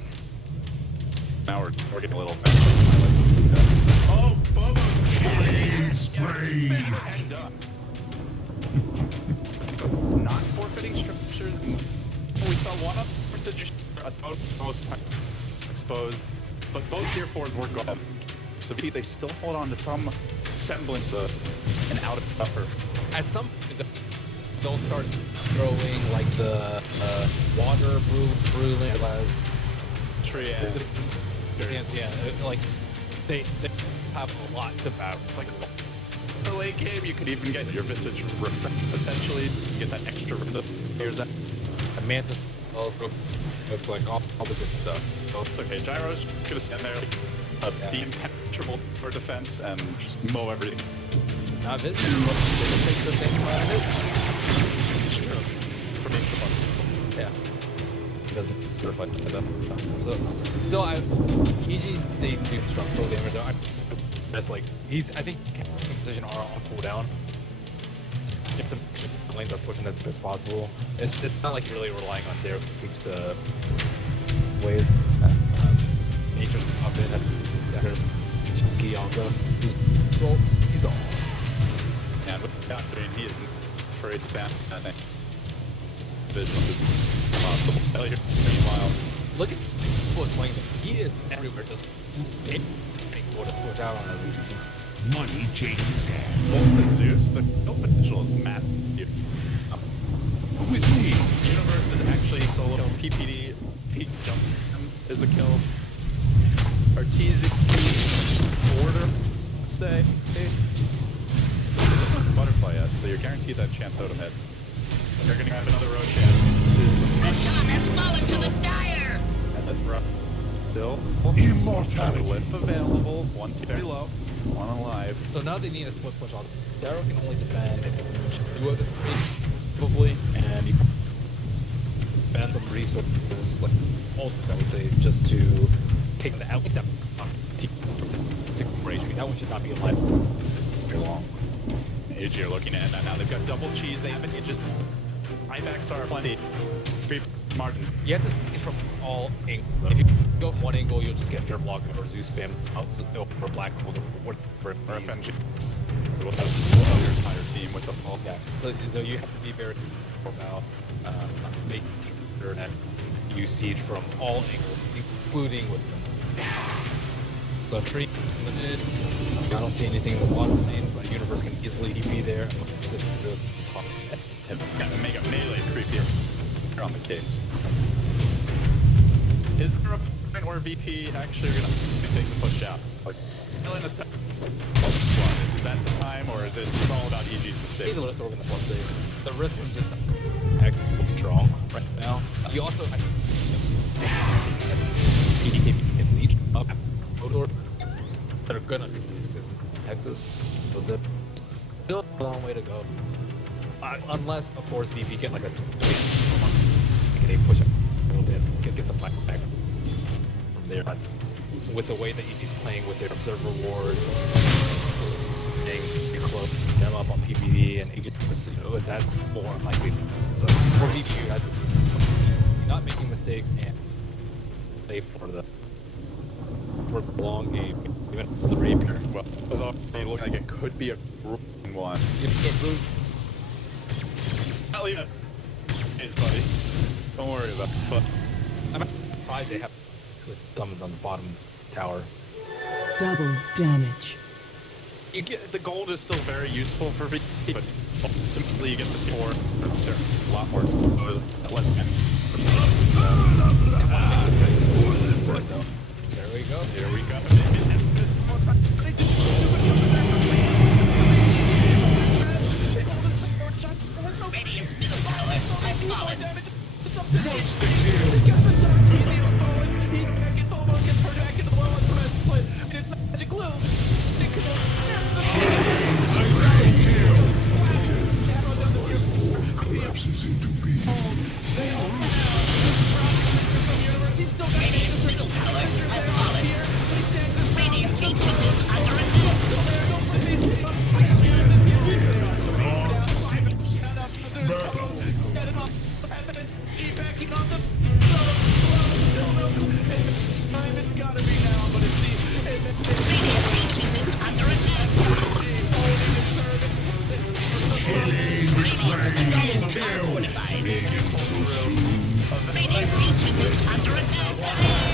Now we're getting a little better. Oh, Bobo! Killing spree! And done. Not forfeiting structures. We saw one of a most exposed, but both tier 4s were gone. So they still hold on to some semblance of an out of buffer. At some point, they'll start throwing like the water brewing as Triad. Yeah, like they have a lot to battle. Like the late game, you could even get your visage refreshed potentially. Get that extra rhythm. Here's that. A mantis. It's like all the good stuff. So it's okay. Gyro's gonna stand there, be impenetrable for defense, and just mow everything. Not Vision. They take the thing out of it. Sure. It's for making the fun. Yeah. Doesn't reflect that. So still, EG they do structural damage. That's like I think position are on cooldown. If the lanes are pushing as best as possible, it's not like you're really relying on their creeps to ways. Nature's up in. There's Gionka. He's all. And with doing, he isn't afraid to sound that thing. Vision is possible failure. Meanwhile, look at people playing him. He is everywhere, just anything to push out on us. Money changes hands. Also, Zeus, the kill potential is massive. With me. Universe is actually solo kill. PPD, Peaks jump is a kill. Artesia, order, let's say. There's no butterfly yet, so you're guaranteed that chant totem hit. They're gonna have another Roshan. This is Roshan has fallen to the dire! and that's rough. Still. Immortality. Whip available. 1 2 very low. 1 alive. So now they need a split push on. Darrow can only defend if he would probably, and he spends some resources, like most I would say, just to take the out step on 6 rage. That one should not be alive very long. Age you're looking at now. They've got double cheese. They haven't just buybacks are plenty. Martin. You have to see it from all angles. If you go from one angle, you'll just get fair block or Zeus spam or black or FNG. We'll have your entire team with the fall. Yeah. So you have to be very careful about making sure that you siege from all angles, including with them. So tree in the mid. I don't see anything in the bottom lane, but Universe can easily DP there. The top. And make a melee creep here on the case. Is there a point where VP actually gonna take the push out? Like, in a second. Is that the time, or is it all about EG's mistake? He's a little in the plus save. The risk of just X is strong right now. You also PDK can leech up Odor that are gonna Texas. So they're still a long way to go. Unless, of course, VP get like a push up a little bit, get some back from there. But with the way that EG's playing with their observer ward, getting close them up on PPD, and just, that's more unlikely. So for VP, you have to be not making mistakes and play for the long game, even for the rapier. Well, it was already looking like it could be a grueling one. You can't lose. I'll leave it. Hey, buddy. Don't worry about it. But I'm surprised they have summons on the bottom tower. Double damage. you get the gold is still very useful for VP, but ultimately you get the 4. They're a lot more exposed. Less There we go. Here we go. Radiant's middle tower has fallen. Monster kill. It's almost gets turned back into the well place. It's magic glue. Collapses into being. Radiant's middle tower has fallen. Radiant's ancient is under attack. It's gotta be now, but it's Radiant's ancient is under attack. Radiant's middle is fortified. Radiant's ancient is under attack.